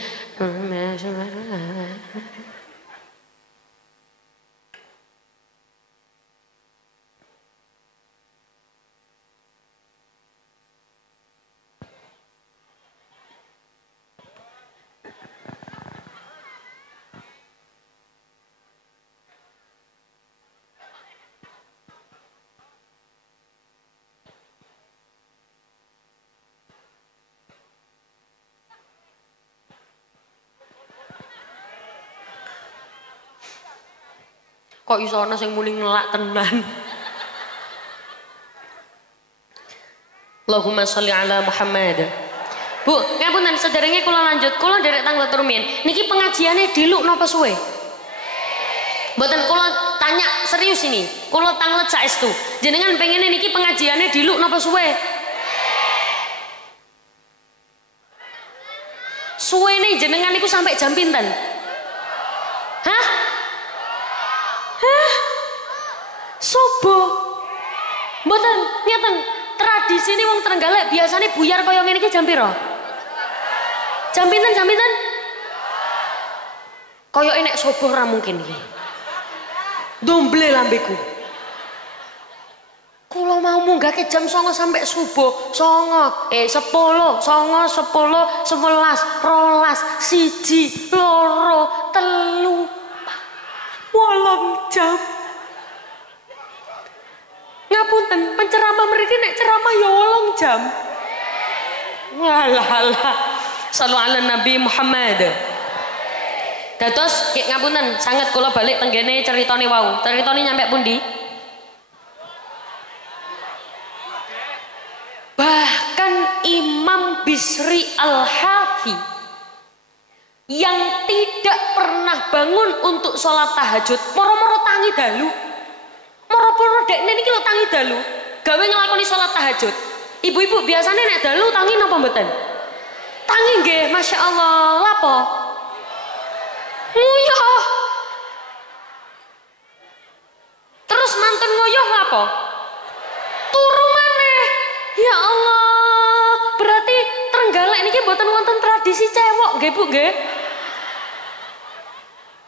Kok iso ana sing muni ngelak tenan. Allahumma sholli ala Muhammad. Bu, ngapunten sederenge kula lanjut. Kula nderek tanglet rumiyin. Niki pengajiane diluk napa suwe? Mboten kula tanya serius ini. Kula tanglet saestu. Jenengan pengene niki pengajiane diluk napa suwe? Suwene jenengan niku sampai jam pinten? Hah? Hah? Subuh? Mboten, ngeten. Tradisi ini wong Trenggalek biasanya buyar kaya ngene iki jam pira? Jam pinten, jam pinten? Kaya enek subuh ra mungkin iki. Domble lambeku. Kula mau munggahke jam 09.00 sampai subuh. 09, 10, 09, 10, 11, 12, 1, 2, 3, 8 jam. Ngapunten, penceramah mriki nek ceramah ya 8 jam. Walah. Sallu ala Nabi Muhammad. Dados ngapunten, sanget kula balik tenggene ceritane wau. Ceritane nyampe pundi? Bahkan Imam Bisri Al-Hafi yang tidak pernah bangun untuk sholat tahajud, moro-moro tangi dalu. Moro-moro dekne niki lho tangi dalu, gawe nglakoni sholat tahajud. Ibu-ibu biasanya nek dalu tangi napa mboten? Tangi nggih, Masya Allah. Lapo? Nguyuh. Terus mantun nguyuh lapo? Turu maneh. Ya Allah. Berarti Trenggalek niki mboten wonten tradisi cewek nggih Bu nggih?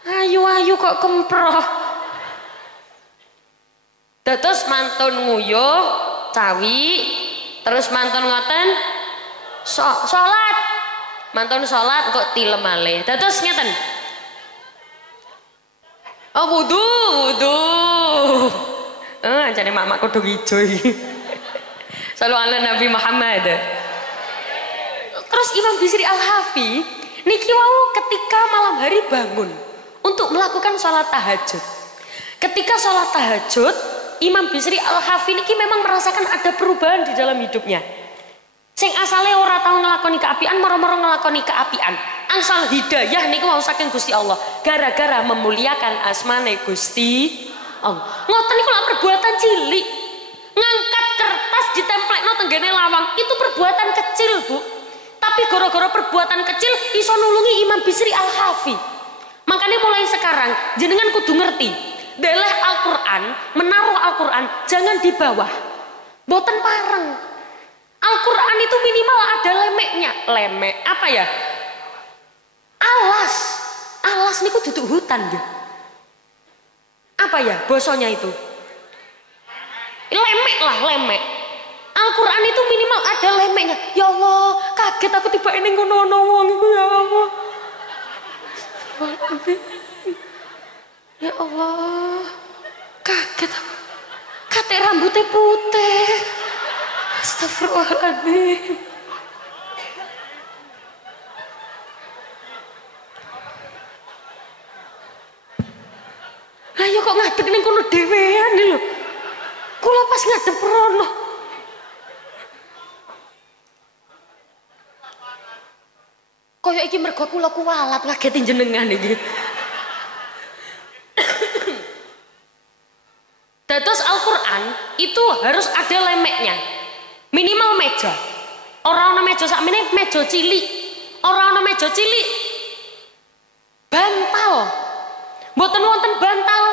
Ayu-ayu kok kemproh. Terus mantun nguyuh, cawi, terus mantun ngoten salat. Mantun salat kok tilem malih. Terus ngeten. Oh wudu. Jane mak kodho ijo iki. Salu ala Nabi Muhammad. Terus Imam Bisri Al-Hafi niki wau ketika malam hari bangun untuk melakukan sholat tahajud. Ketika sholat tahajud, Imam Bisri Al-Hafi niki memang merasakan ada perubahan di dalam hidupnya. Sing asale ora tau nglakoni keapian, moro-moro nglakoni keapian. Angsal hidayah niku wau saking Gusti Allah, gara-gara memuliakan asmane Gusti Allah. Ngoten niku lak perbuatan cilik. Ngangkat kertas ditemplekno tenggene lawang, itu perbuatan kecil, Bu. Tapi gara-gara perbuatan kecil iso nulungi Imam Bisri Al-Hafi. Makanya mulai sekarang jenengan kudu ngerti, deleh Al-Qur'an, menaruh Al-Qur'an jangan di bawah. Boten pareng. Al-Qur'an itu minimal ada lemeknya. Lemek apa ya? Alas niku duduk hutan ya. Apa ya bosonya itu? Lemek lah, lemek. Al-Qur'an itu minimal ada lemeknya. Ya Allah, kaget aku tiba ini ngono wong iku ya Allah. Ya Allah, kaget aku. Kate rambutnya putih. Astagfirullahaladzim. Ayo kok ngadeg ning kono dhewean lho. Kula pas ngadep rono. Kaya iki mergo kula kuwalat ngageti jenengan iki. Dados Al-Qur'an itu harus ada lemeknya. Minimal meja. Ora ana meja sakmene meja cilik. Ora ana meja cilik. Bantal. Mboten wonten bantal.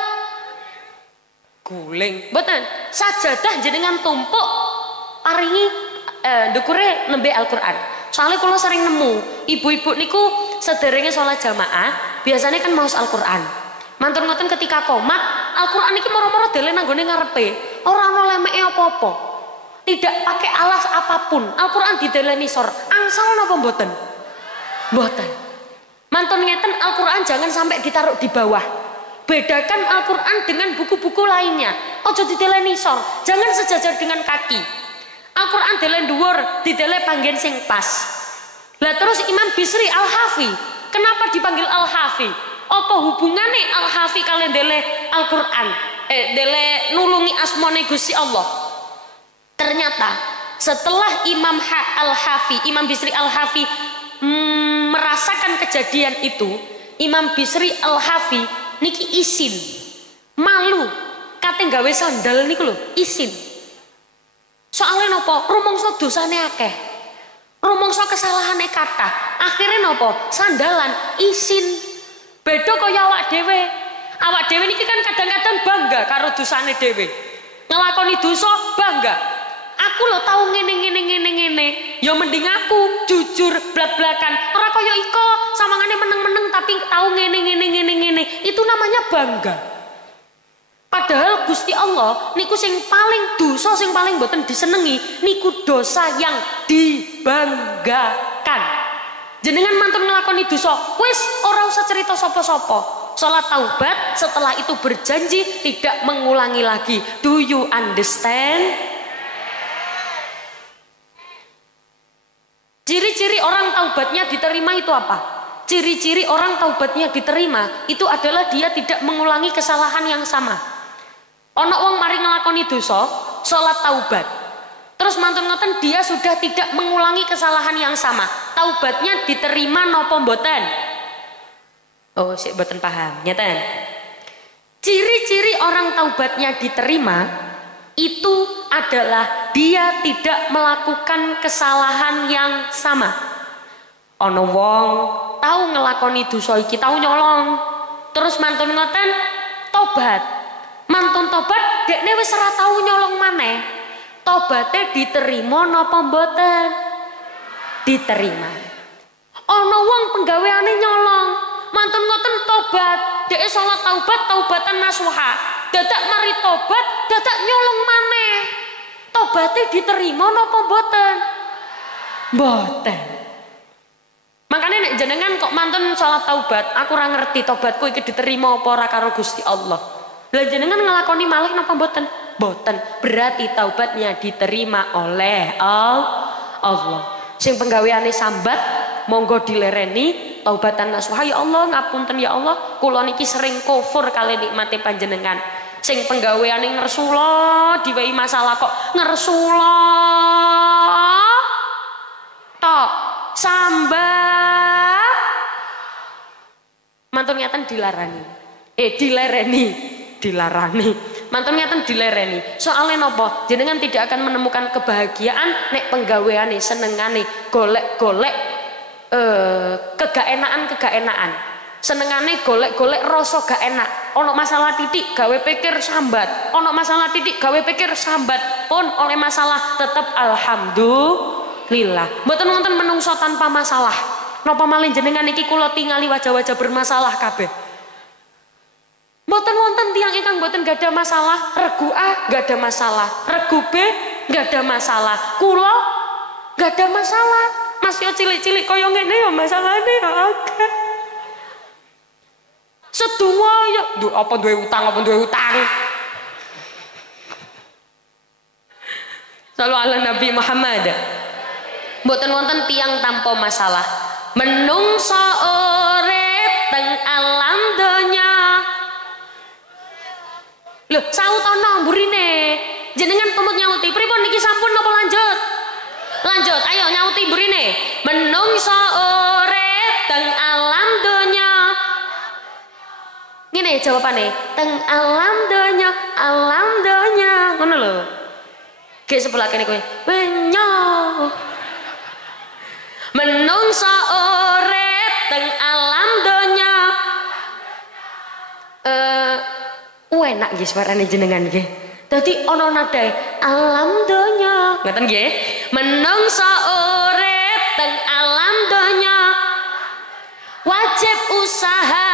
Guling. Mboten. Sajadah jenengan tumpuk paringi ndukure nembe Al-Qur'an. Soalnya kalau sering nemu ibu-ibu niku sederenge sholat jamaah biasanya kan maos Al-Qur'an. Mantun ngoten ketika komat Al-Qur'an iki moro-moro dele nanggone ngarepe. Ora ana lemeke apa-apa. Tidak pakai alas apapun. Al-Qur'an dideleni sor. Angsal napa mboten? Mboten. Mantun ngeten Al-Qur'an jangan sampai ditaruh di bawah. Bedakan Al-Qur'an dengan buku-buku lainnya. Ojo dideleni sor. Jangan sejajar dengan kaki. Al-Qur'an delen dhuwur, didele panggen sing pas. Lah terus Imam Bisri Al-Hafi, kenapa dipanggil Al-Hafi? Apa hubungannya Al-Hafi kalian dele Al-Qur'an? Dele nulungi asmane Gusti Allah. Ternyata setelah Imam Al-Hafi, Imam Bisri Al-Hafi merasakan kejadian itu, Imam Bisri Al-Hafi niki isin. Malu kate gawe sandal niku lho, isin. Soalnya nopo, rumangsa dosane akeh, rumangsa kesalahane kata, akhirnya nopo, sandalan, isin, beda kaya awak dewe niki kan kadang-kadang bangga karo dosane dewe, ngelakoni dosa bangga, aku lo tahu ngene, ya mending aku jujur blak-blakan, ora kaya iko, samangane meneng-meneng tapi tahu ngene, itu namanya bangga. Padahal Gusti Allah niku sing paling dosa sing paling boten disenengi niku dosa yang dibanggakan. Jenengan mantun nglakoni dosa, wis ora usah cerita sapa-sapa. Salat taubat setelah itu berjanji tidak mengulangi lagi. Do you understand? Ciri-ciri orang taubatnya diterima itu apa? Ciri-ciri orang taubatnya diterima itu adalah dia tidak mengulangi kesalahan yang sama. Ono wong mari nglakoni dosa, salat taubat. Terus mantun ngoten dia sudah tidak mengulangi kesalahan yang sama. Taubatnya diterima nopo mboten? Oh, sik mboten paham. Nyeten. Ciri-ciri orang taubatnya diterima itu adalah dia tidak melakukan kesalahan yang sama. Ono wong tahu ngelakoni dosa iki, tahu nyolong. Terus mantun ngoten tobat. Mantun tobat dekne wis ora tahu nyolong maneh. Tobatnya diterima napa mboten? Diterima. Ana wong penggaweane nyolong, mantun ngoten tobat, dhek salat taubatan nasuha. Dadak mari tobat, dadak nyolong maneh. Tobatnya diterima napa mboten? Mboten. Makanya nek jenengan kok mantun salat taubat, aku ora ngerti tobatku iki diterima apa ora karo Gusti Allah. Lah jenengan ngelakoni malih napa mboten? Boten, berarti taubatnya diterima oleh Allah. Sing penggaweane sambat monggo dilereni taubatan nasuha. Ya Allah ngapunten ya Allah, kula niki sering kufur kali nikmate panjenengan. Sing penggaweane ngersula diwehi masalah kok ngersula tok sambat mantun ngeten dilarani. Dilarani. Mantun ngeten dilereni. Soalnya nopo? Jenengan tidak akan menemukan kebahagiaan nek penggaweane senengane golek-golek kegaenaan. Senengane golek-golek rasa gak enak. Ono masalah titik gawe pikir sambat. Ono masalah titik gawe pikir sambat. Pun oleh masalah tetap alhamdulillah. Mboten wonten menungso tanpa masalah. Napa malih jenengan iki kula tingali wajah-wajah bermasalah kabeh. Mboten wonten tiyang ingkang mboten gak ada masalah, regu A gak ada masalah, regu B gak ada masalah, kula gak ada masalah. Mas yo cilik-cilik kaya ngene ya masalahne akeh. Sedua ya, apa duwe utang. Sallu ala Nabi Muhammad. Mboten wonten tiyang tanpa masalah. Menungso urip teng alam donya. Loh, sautono mburine. Jenengan tumut nyauti. Pripun niki sampun napa lanjut? Lanjut, ayo nyauti mburine. Menungso urip teng alam donya. Ngene jawabane, teng alam donya. Ngono lho. Ge sebelah kene kowe. Benyo. Menungso urip teng alam donya. Enak nggih suarane jenengan nggih. Dadi ana nadae alam donya. Ngoten nggih. Menungso urip teng alam donya. Wajib usaha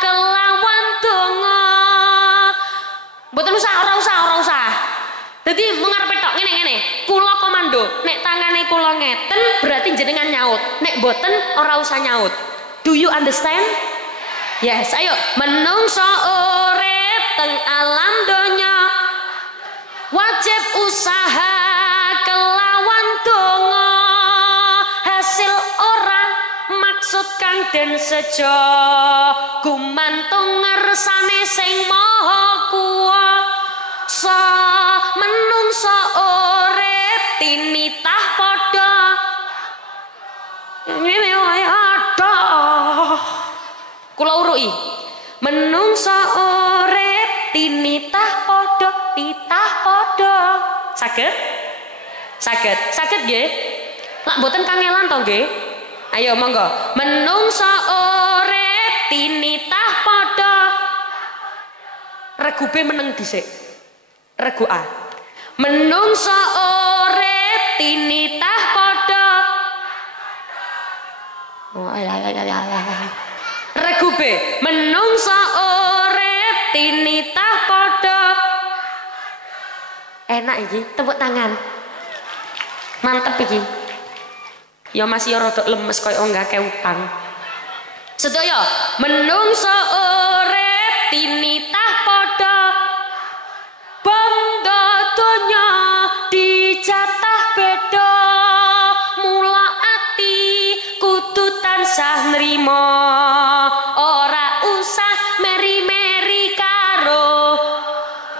kelawan donga. Mboten ora usah. Dadi mengarepe tok ngene. Kula komando, nek tangane kula ngeten berarti jenengan nyaut. Nek mboten ora usah nyaut. Do you understand? Yes, ayo. Menungso urip teng alam donya. Wajib usaha kelawan donga. Hasil ora maksud kang den sejo. Gumantung ngersane sing maha kuwasa. Menungso urip tinitah padha. Ngene wae ada. Kula uruki. Menungso urip tinitah padha, titah padha. Saged nggih? Lak mboten kangelan to nggih? Ayo monggo. Menungso urip tinitah padha. Regu B meneng dhisik. Regu A. Menungso urip tinitah padha. Oh ya. Regu B. Menungso urip tinitah padha. Enak iki, tepuk tangan. Mantep iki. Ya masih rada lemes koyo nggak utang. Sedaya menungso urip tinitah padha. Bangga donya dijatah beda. Mula ati kudu tansah nrimo. Ora usah meri-meri karo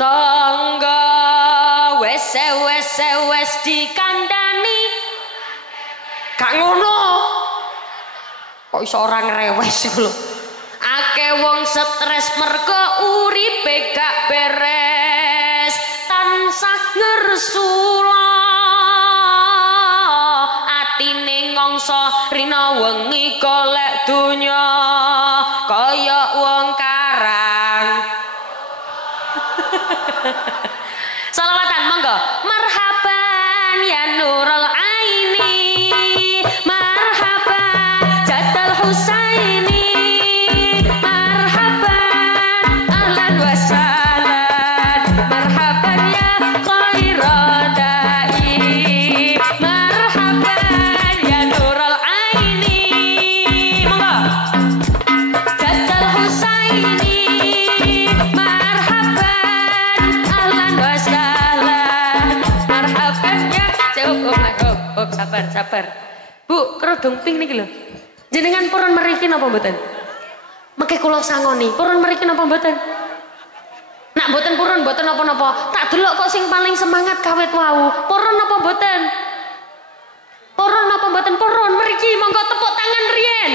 tangga. Wes di Gak ngono. Kok iso ora ngrewes iku lho. Akeh wong stres mergo uripe gak beres, tansah ngersula. Atine ngongso rina wengi golek donya kaya wong karang. Salawatan monggo. Marhaban ya Nurul Aini, marhaban Jadal Husaini, marhaban ahlan wa sahlan, marhaban ya khairadai, marhaban ya Nurul Aini, monggo. Jadal Husaini, marhaban ahlan wa sahlan, marhaban ya sabar. Bu, kerudung pink niki lho. Jenengan purun mriki napa mboten? Mengke kula sangoni, purun mriki napa mboten? Nak mboten purun mboten napa-napa. Tak delok kok sing paling semangat kawit wau. Purun napa mboten? Purun napa mboten? Purun mriki monggo tepuk tangan riyen.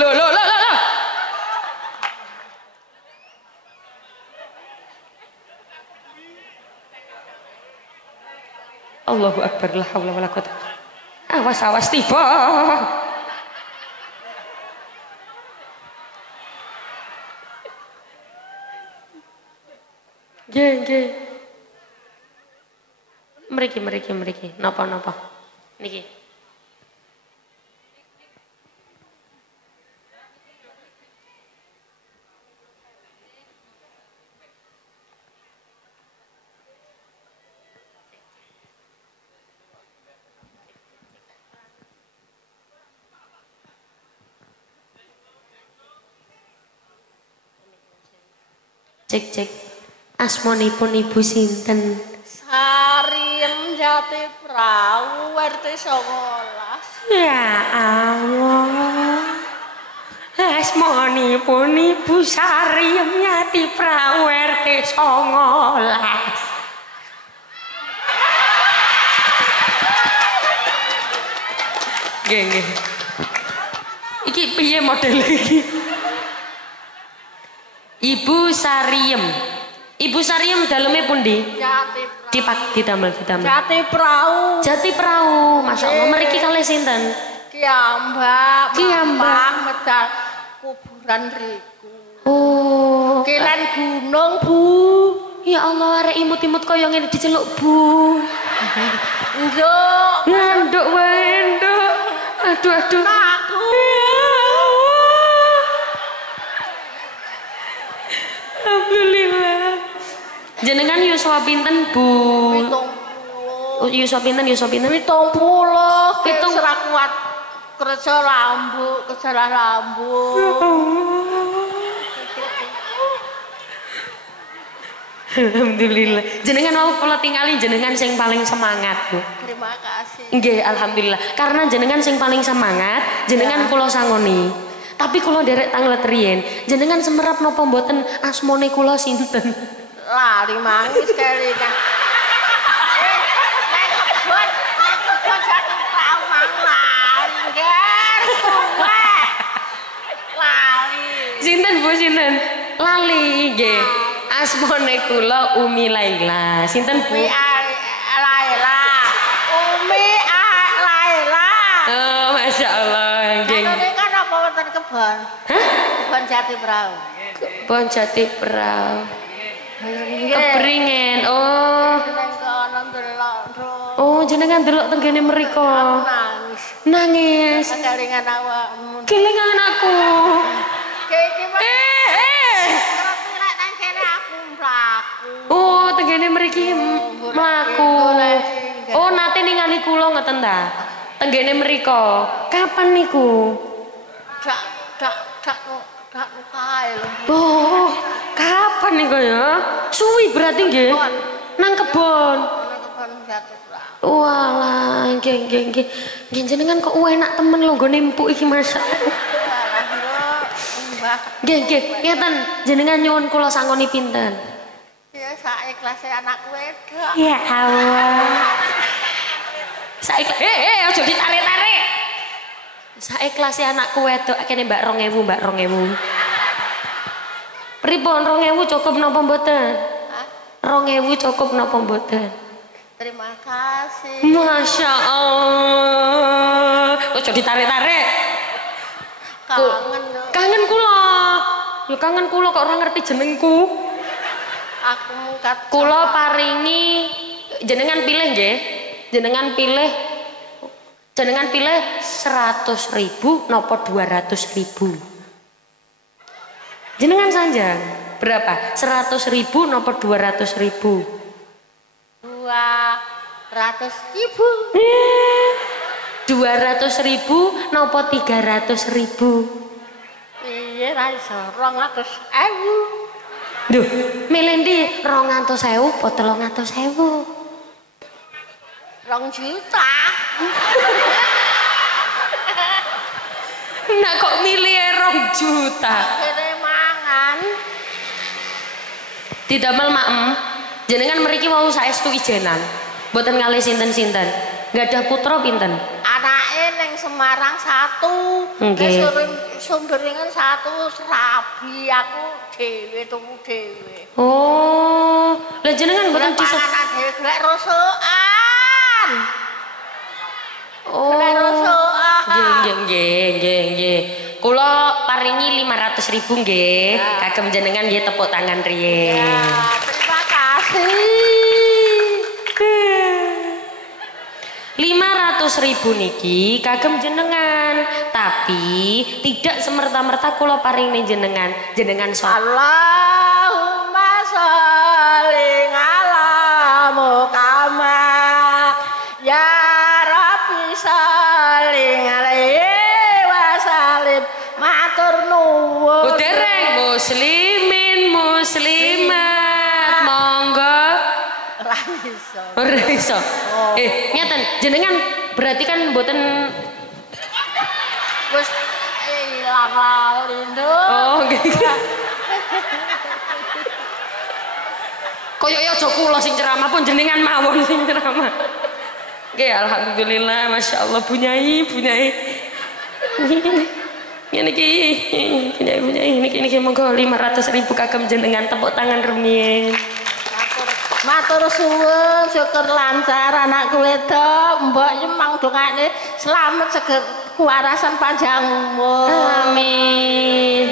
Loh. Allahu Akbar, la haula wala quwata. Awas tiba. Nggih. Mriki. Napa? Niki. Cek. Asmanipun Ibu sinten? Sariem Jati Prawu RT 19. Ya Allah. Asmanipun Ibu Sariem Jati Prawu RT 19. Nggih. Iki piye model iki? Ibu Sariem daleme pundi? Jati Prawu. Ditamel. Jati Prawu. Masyaallah mriki kalih sinten? Kiambak medal kuburan riku. Oh, Kilen gunung, Bu. ya Allah arek imut-imut kaya ngene diceluk Bu. Nduk wae, Nduk. Aduh. Aku. Alhamdulillah. Jenengan yuswa pinten, Bu? 70. Yuswa pinten? 70. Serak kuat kerja lambu, kejalah lambu. Alhamdulillah. Jenengan mau kula tingali jenengan sing paling semangat, Bu. Terima kasih. Nggih, alhamdulillah. Karena jenengan sing paling semangat, jenengan kula sangoni. Tapi kula derek tanglet riyen, jenengan semerap napa mboten asmane kula sinten? Lari mangis kelingan. Kebon Jati Prawu mang lari, Ger. Lali. Sinten Bu sinten? Lali nggih. Asmane kula Umi Laila. Sinten Bu? Laila. Umi Laila. Oh, Masya Allah. Nggih. Ini kan apa wonten kebon? Hah? Kebon Jati Prawu. Kebon Jati Prawu. Kebringen. Oh. Oh, jenengan delok teng kene mriko. Nangis. Kelingan awakmu. Kelingan aku. Iki lek nang kene aku mlaku. Oh, teng kene mriki mlaku. Oh, nate ningali kula ngoten ta? Teng kene mriko. Kapan niku? Dak kae lho. Oh, kapan niku ya? Suwi berarti nggih. Nang kebon. Kebon Jati Prawu. Walah, nggih. Nggih jenengan kok enak temen lho nggone empuk iki masak. Nggih. Ngeten, jenengan nyuwun kula sangoni pinten? Ya sak ikhlase anak wedok. Ya Allah. Aja ditarik-tarik. Saiklase anakku wedok kene Mbak 2000, Mbak 2000. Pripun 2000 cukup napa mboten? 2000 cukup napa mboten? Terima kasih. Masya Allah. Aja ditarik-tarik. Kangen kula. Ya kangen kula kok ora ngerti jenengku. Aku mungkat. Kula paringi jenengan pilih nggih. Jenengan pilih 100.000 napa 200.000? Jenengan saja berapa? 100.000 napa 200.000? 200.000. 200.000 napa 300.000? Iya ra iso 200.000. Duh, milih ndi 200.000 apa 300.000? 2 juta. Nak kok milih 2 juta? Kene mangan. Didamel maem, jenengan mriki wau saestu ijenan. Mboten ngalih sinten-sinten. Gadah putra pinten? Anake ning Semarang 1. Nggih. Sumberingan 1 Serabi, aku dhewe tuku dhewe. Oh, lah jenengan mboten bisa. Panganan dhewe golek rosokan. Oh. Golek rosokan. Nggih. Kula paringi 500.000 nggih. Kagem jenengan nggih tepuk tangan riyin. Ya, terima kasih. 500.000 niki kagem jenengan, tapi tidak semerta-merta kula paringi jenengan. Jenengan Allahumma sholli ala Muhammad ya Rabbi sholli alaihi wasallim matur nuwun. dereng muslimin muslimat monggo ora iso. Ngeten jenengan berarti kan mboten Wis ilang lali nduk. oh nggih. Koyo aja kula sing ceramah pun jenengan mawon sing ceramah. Nggih alhamdulillah masyaallah bunyai. Ngene iki bunyai niki monggo 500.000 kagem jenengan tepuk tangan rumiyin. Matur suwun, syukur lancar anakku wedok, mbok nyemang dongane selamat seger kewarasan panjang umur. Amin.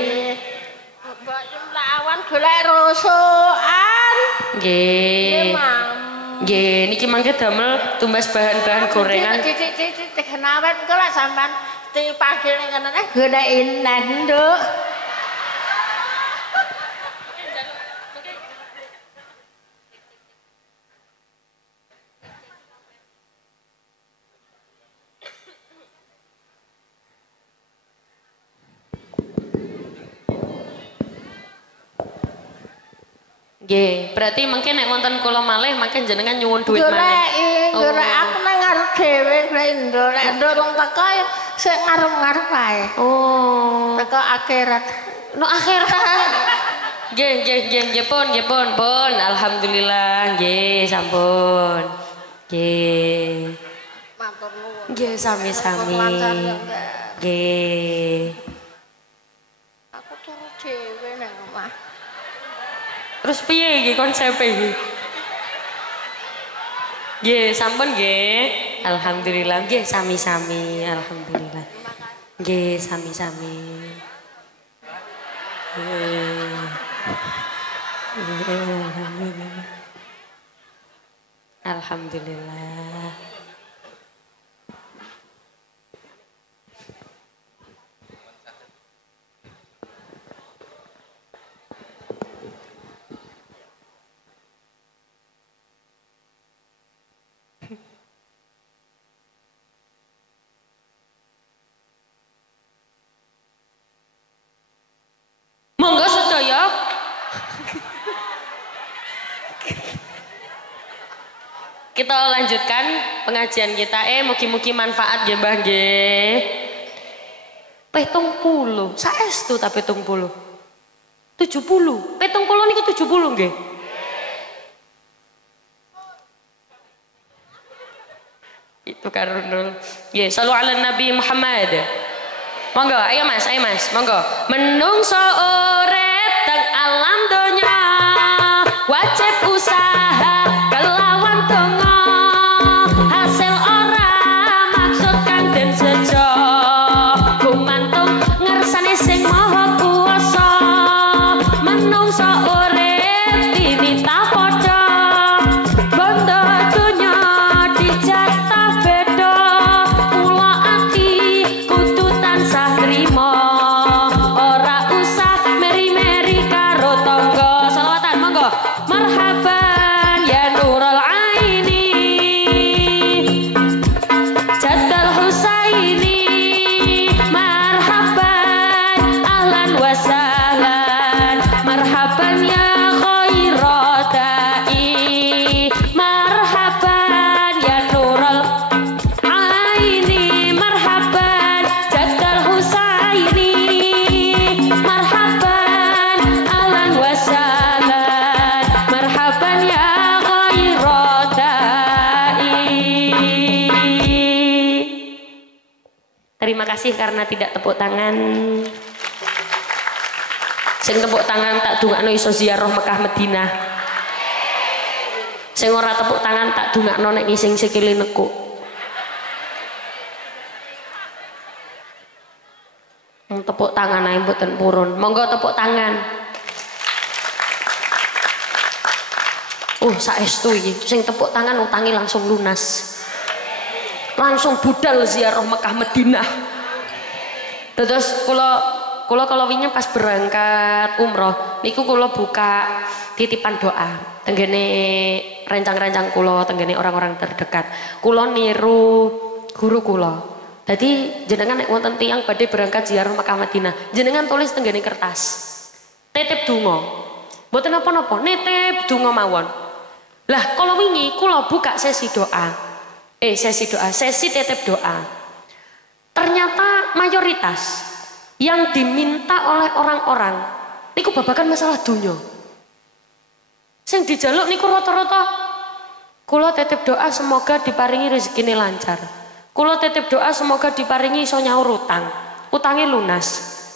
Mbok nyemlawan golek rosokan. Nggih. Nggih, niki mangke damel tumbas bahan-bahan gorengan. Cicik kenawet engko lek sampean dipanggil ngene golek ineh, Nduk. Nggih, berarti mungkin nek wonten kula malih mangke jenengan nyuwun duit malih. Golek aku nang ngarep dhewe golek nduk. Nek nduk rung teko ya sik ngarep-ngarep ae. Oh. Teko akhirat. No akhirat. Nggih pun. Alhamdulillah nggih sampun. Nggih. Matur nuwun. Nggih sami-sami. Nggih. Aku turu dhewe nang omah. Terus piye iki konsepe iki? Nggih, sampun nggih. Alhamdulillah nggih sami-sami. Alhamdulillah. Nggih sami-sami. Alhamdulillah. Monggo sedaya. Kita lanjutkan pengajian kita. Mugi-mugi manfaat nggih Mbah nggih. 70. Saestu ta 70. 70. 70 niku 70 nggih. Karunul. Nggih, sallu ala Nabi Muhammad. Monggo, ayo Mas, monggo. Menungso urip teng alam donya wajib usaha kelawan donga hasil ora maksud kang den sejo gumantung ngersane sing maha kuwasa menungso urip tinita padha bondo donya dijatah beda mula ati kudu tansah trima ora usah meri-meri karo tangga selawatan monggo marhaban ya nurul aini Jaddal Husaini marhaban ahlan wa sahlan marhaban ya khairadai marhaban ya nurul aini marhaban Jaddal Husaini marhaban ahlan wa sahlan marhaban ya khairadai. Terima kasih karena tidak tepuk tangan. Sing tepuk tangan tak dungakno iso ziarah Mekah Madinah. Sing ora tepuk tangan tak dungakno nek ngising sikile nekuk. Tepuk tangan ae mboten purun. Monggo tepuk tangan. Saestu iki. Sing tepuk tangan utangi langsung lunas. Langsung budal ziarah Mekah Madinah. Terus kula kalau wingi pas berangkat umroh niku kula buka titipan doa tenggene rencang-rencang kula tenggene orang-orang terdekat. Kula niru guru kula. Jadi jenengan nek wonten tiyang badhe berangkat ziarah Mekah Madinah, jenengan tulis tenggene kertas. Titip donga. Mboten napa-napa, nitip donga mawon. Lah kalau wingi kula buka sesi doa. Sesi titip doa. Ternyata mayoritas yang diminta oleh orang-orang niku babakan masalah dunya. Sing dijaluk niku rata-rata kula titip doa semoga diparingi rezekine lancar. Kula titip doa semoga diparingi iso nyaur utang, utange lunas.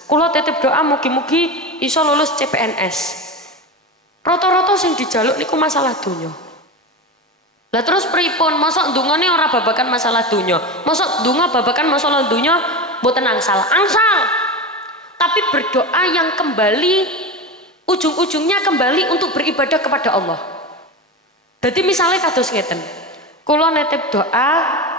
Kula titip doa mugi-mugi iso lulus CPNS. Rata-rata sing dijaluk niku masalah dunya. Lah terus pripun? Mosok ndungane ora babakan masalah dunya. Mosok ndonga babakan masalah dunya mboten angsal. Tapi berdoa yang kembali ujung-ujungnya kembali untuk beribadah kepada Allah. Jadi misalnya kados ngeten. Kula netip doa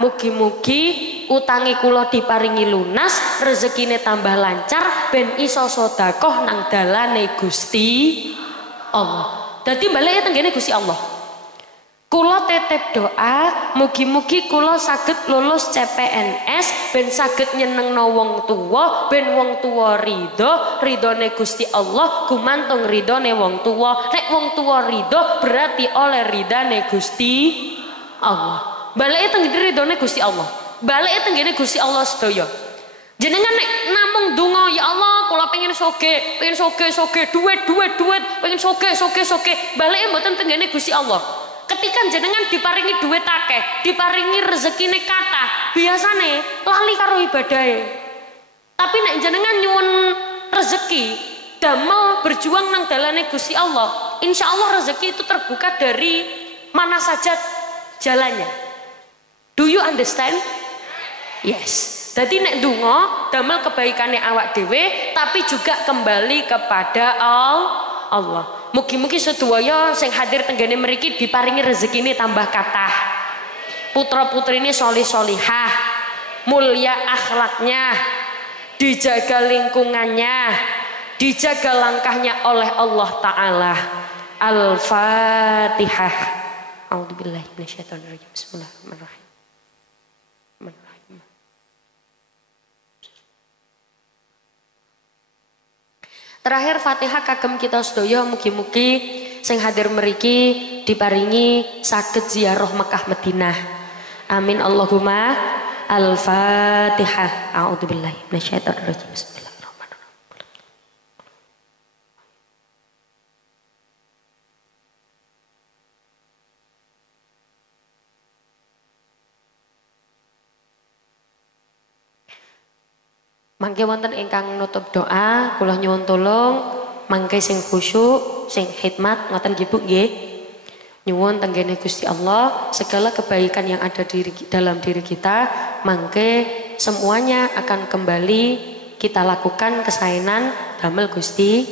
mugi-mugi utangi kula diparingi lunas, rezekine tambah lancar ben iso sedekah nang dalane Gusti Allah. Dadi balike tenggene Gusti Allah. Kula tetep doa mugi-mugi kula saged lulus CPNS ben saged nyenengno wong tuwa ben wong tuwa ridone Gusti Allah gumantung ridone wong tuwa nek wong tuwa ridho berarti oleh ridane Gusti Allah. Balike tenggene ridone Gusti Allah. Balike tenggene Gusti Allah sedaya. Jenengan nek namung donga ya Allah kula pengen soge duit pengen soge balike mboten tenggene Gusti Allah. Ketika jenengan diparingi duit akeh, diparingi rezekine kathah, biasane lali karo ibadahe. Tapi nek jenengan nyuwun rezeki, damel berjuang nang dalane Gusti Allah, insya Allah rezeki itu terbuka dari mana saja jalannya. Do you understand? Yes. Jadi nek donga damel kebaikane awak dhewe, tapi juga kembali kepada Allah. Mugi-mugi sedaya sing hadir tenggene mriki diparingi rezekine tambah kathah. Putra-putrine solih-solihah, mulia akhlaknya, dijaga lingkungannya, dijaga langkahnya oleh Allah Ta'ala. Al-Fatihah. A'udzubillahi minasyaitonirrajim. Bismillahirrahmanirrahim. Terakhir Fatihah kagem kita sedaya mugi-mugi sing hadir mriki diparingi saged ziarah Mekah Madinah. Amin Allahumma. Al-Fatihah. A'udzubillahi minasyaitonirrajim. Bismillahirrahmanirrahim. Mangke wonten ingkang nutup doa, kula nyuwun tulung mangke sing khusyuk, sing khidmat ngoten nggih Bu nggih. Nyuwun tenggene Gusti Allah segala kebaikan yang ada dalam diri kita mangke semuanya akan kembali kita lakukan kesaenan damel Gusti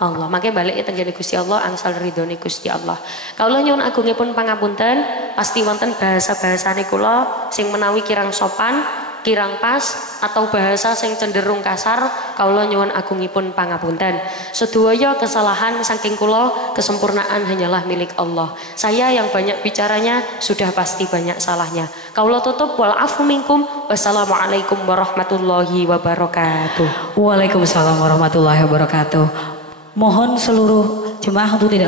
Allah. Mangke balik tenggene Gusti Allah angsal ridhone Gusti Allah. Kawula nyuwun agungipun pangapunten, pasti wonten bahasa-bahasane kula sing menawi kirang sopan, kirang pas atau bahasa sing cenderung kasar, kawula nyuwun agungipun pangapunten. Sedaya kesalahan saking kula, kesempurnaan hanyalah milik Allah. Saya yang banyak bicaranya sudah pasti banyak salahnya. Kawula tutup wal afu minkum. Wassalamualaikum warahmatullahi wabarakatuh. Waalaikumsalam warahmatullahi wabarakatuh. Mohon seluruh jemaah untuk tidak